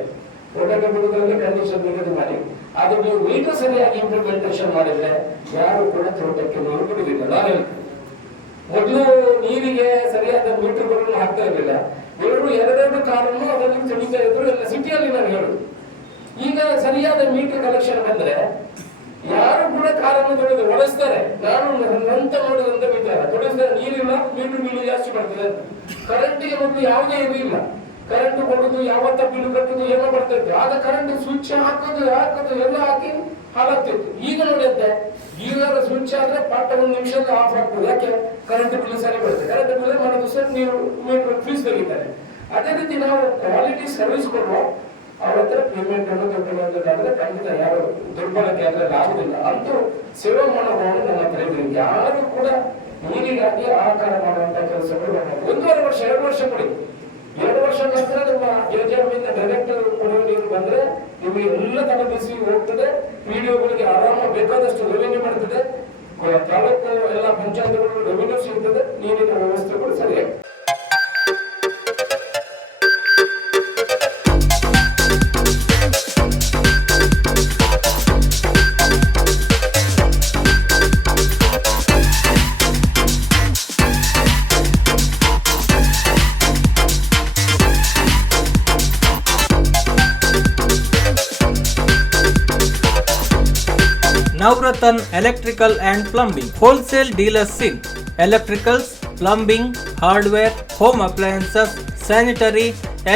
ತೋಟಕ್ಕೆ ಬಿಡುವುದರಲ್ಲಿ ಕಂಡೀಷನ್ ನಿಗದಿ ಮಾಡಿ. ಅದು ನೀವು ಮೀಟರ್ ಸರಿಯಾಗಿ ಇಂಪ್ಲಿಮೆಂಟೇಷನ್ ಮಾಡಿದ್ರೆ ಯಾರು ಕೂಡ ತೋಟಕ್ಕೆ ನೀರು ಬಿಡುವುದಿಲ್ಲ. ನಾನು ಹೇಳ್ತೀನಿ, ಮೊದಲು ನೀರಿಗೆ ಸರಿಯಾದ ಮೀಟರ್ಗಳನ್ನು ಹಾಕ್ತಾ ಇರಲಿಲ್ಲ. ಎರಡೆರಡು ಕಾರನ್ನು ಅದರಲ್ಲಿ ತೆಗಿತಾ ಇದ್ರು ಎಲ್ಲ ಸಿಟಿಯಲ್ಲಿ. ನಾನು ಹೇಳುದು, ಈಗ ಸರಿಯಾದ ಮೀಟರ್ ಕಲೆಕ್ಷನ್ ಬಂದ್ರೆ ಯಾರು ಕೂಡ ಕಾರನ್ನು ತೊಳೆದು ಒಡೆಸ್ತಾರೆ. ನಾನು ನಂತ ನೋಡಿದಂತ ವಿಚಾರ, ತೊಡೆಸ್ತಾರೆ, ನೀರಿಲ್ಲ, ಮೀಟರ್ ಬಿಲ್ ಜಾಸ್ತಿ ಬರ್ತದೆ. ಕರೆಂಟಿಗೆ ಮೊದಲು ಯಾವುದೇ ಇರಲಿಲ್ಲ. ಕರೆಂಟ್ ಕೊಡುದು, ಯಾವತ್ತ ಬಿಲ್ ಕಟ್ಟುದು ಏನೋ ಬರ್ತಾ ಇತ್ತು. ಆಗ ಕರೆಂಟ್ ಸ್ವಿಚ್ ಹಾಕೋದು ಎಲ್ಲ ಹಾಕಿ ಹಾಳಾಗ್ತಿತ್ತು. ಈಗ ನೋಡಿದ್ದೆ ಗೀಸರ್ ಸ್ವಿಚ್ ಆದ್ರೆ ಪಾಠ 1 ನಿಮಿಷದಲ್ಲಿ ಆಫ್ ಆಗ್ತದೆ. ಯಾಕೆ? ಕರೆಂಟ್ ಬಿಲ್ ಸರಿ ಬರುತ್ತೆ. ಕರೆಂಟ್ ಬಿಲ್ ಮಾಡೋದು ಸರ್ ನೀವು ಮೀಟರ್ ಫೀಸ್ ತೆಗಿತಾರೆ. ಅದೇ ರೀತಿ ನಾವು ಕ್ವಾಲಿಟಿ ಸರ್ವಿಸ್ ಕೊಡುವ ಅವ್ರ ಹತ್ರ ಪೇಮೆಂಟ್ ಅನ್ನು ತಗೊಳ್ಳೋದಾದ್ರೆ ಖಂಡಿತ ಯಾರು ದುರ್ಬಳಕೆ ಅದ್ರಲ್ಲಿ ಆಗುದಿಲ್ಲ. ಅಂತೂ ಸೇವೆ ಮನೋಭಾವನೆ ನನ್ನ ಹತ್ರ ಇದೆ. ಯಾರು ಕೂಡ ನೀರಿಗಾಗಿ ಆಹಾರ ಮಾಡುವಂತ ಕೆಲಸಗಳು 1.5 ವರ್ಷ 2 ವರ್ಷ ಕೊಡಿ. 2 ವರ್ಷ ನಂತರ ನಿಮ್ಮ ಯೋಜನೆಯಿಂದ ಡೈರೆಕ್ಟ್ ಕುಡಿಯುವ ನೀರು ಬಂದ್ರೆ ನಿಮಗೆ ಎಲ್ಲ ತಲುಪಿಸಿ ಹೋಗ್ತದೆ. ವಿಡಿಯೋಗಳಿಗೆ ಆರಾಮ ಬೇಕಾದಷ್ಟು ರೆವೆನ್ಯೂ ಮಾಡ್ತದೆ. ತಾಲೂಕು ಎಲ್ಲ ಪಂಚಾಯತ್ಗಳು ರೆವೆನ್ಯೂ ಸಿಗ್ತದೆ. ನೀರಿನ ವ್ಯವಸ್ಥೆಗಳು ಸರಿಯಾಗಿ. Navratan Electrical and Plumbing, wholesale dealers in electricals, plumbing, hardware, home appliances, sanitary,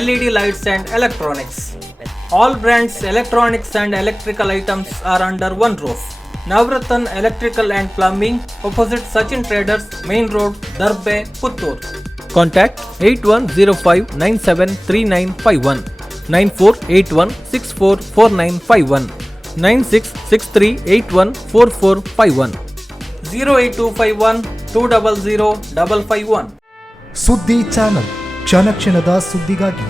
LED lights and electronics. All brands electronics and electrical items are under one roof. Navratan Electrical and Plumbing, opposite Sachin Traders, Main Road, Darbe, Puttur. Contact 8105973951, 9481644951. 9663814451, 08251 200 551. ಸುದ್ದಿ channel, ಕ್ಷಣ ಕ್ಷಣದ ಸುದ್ದಿಗಾಗಿ.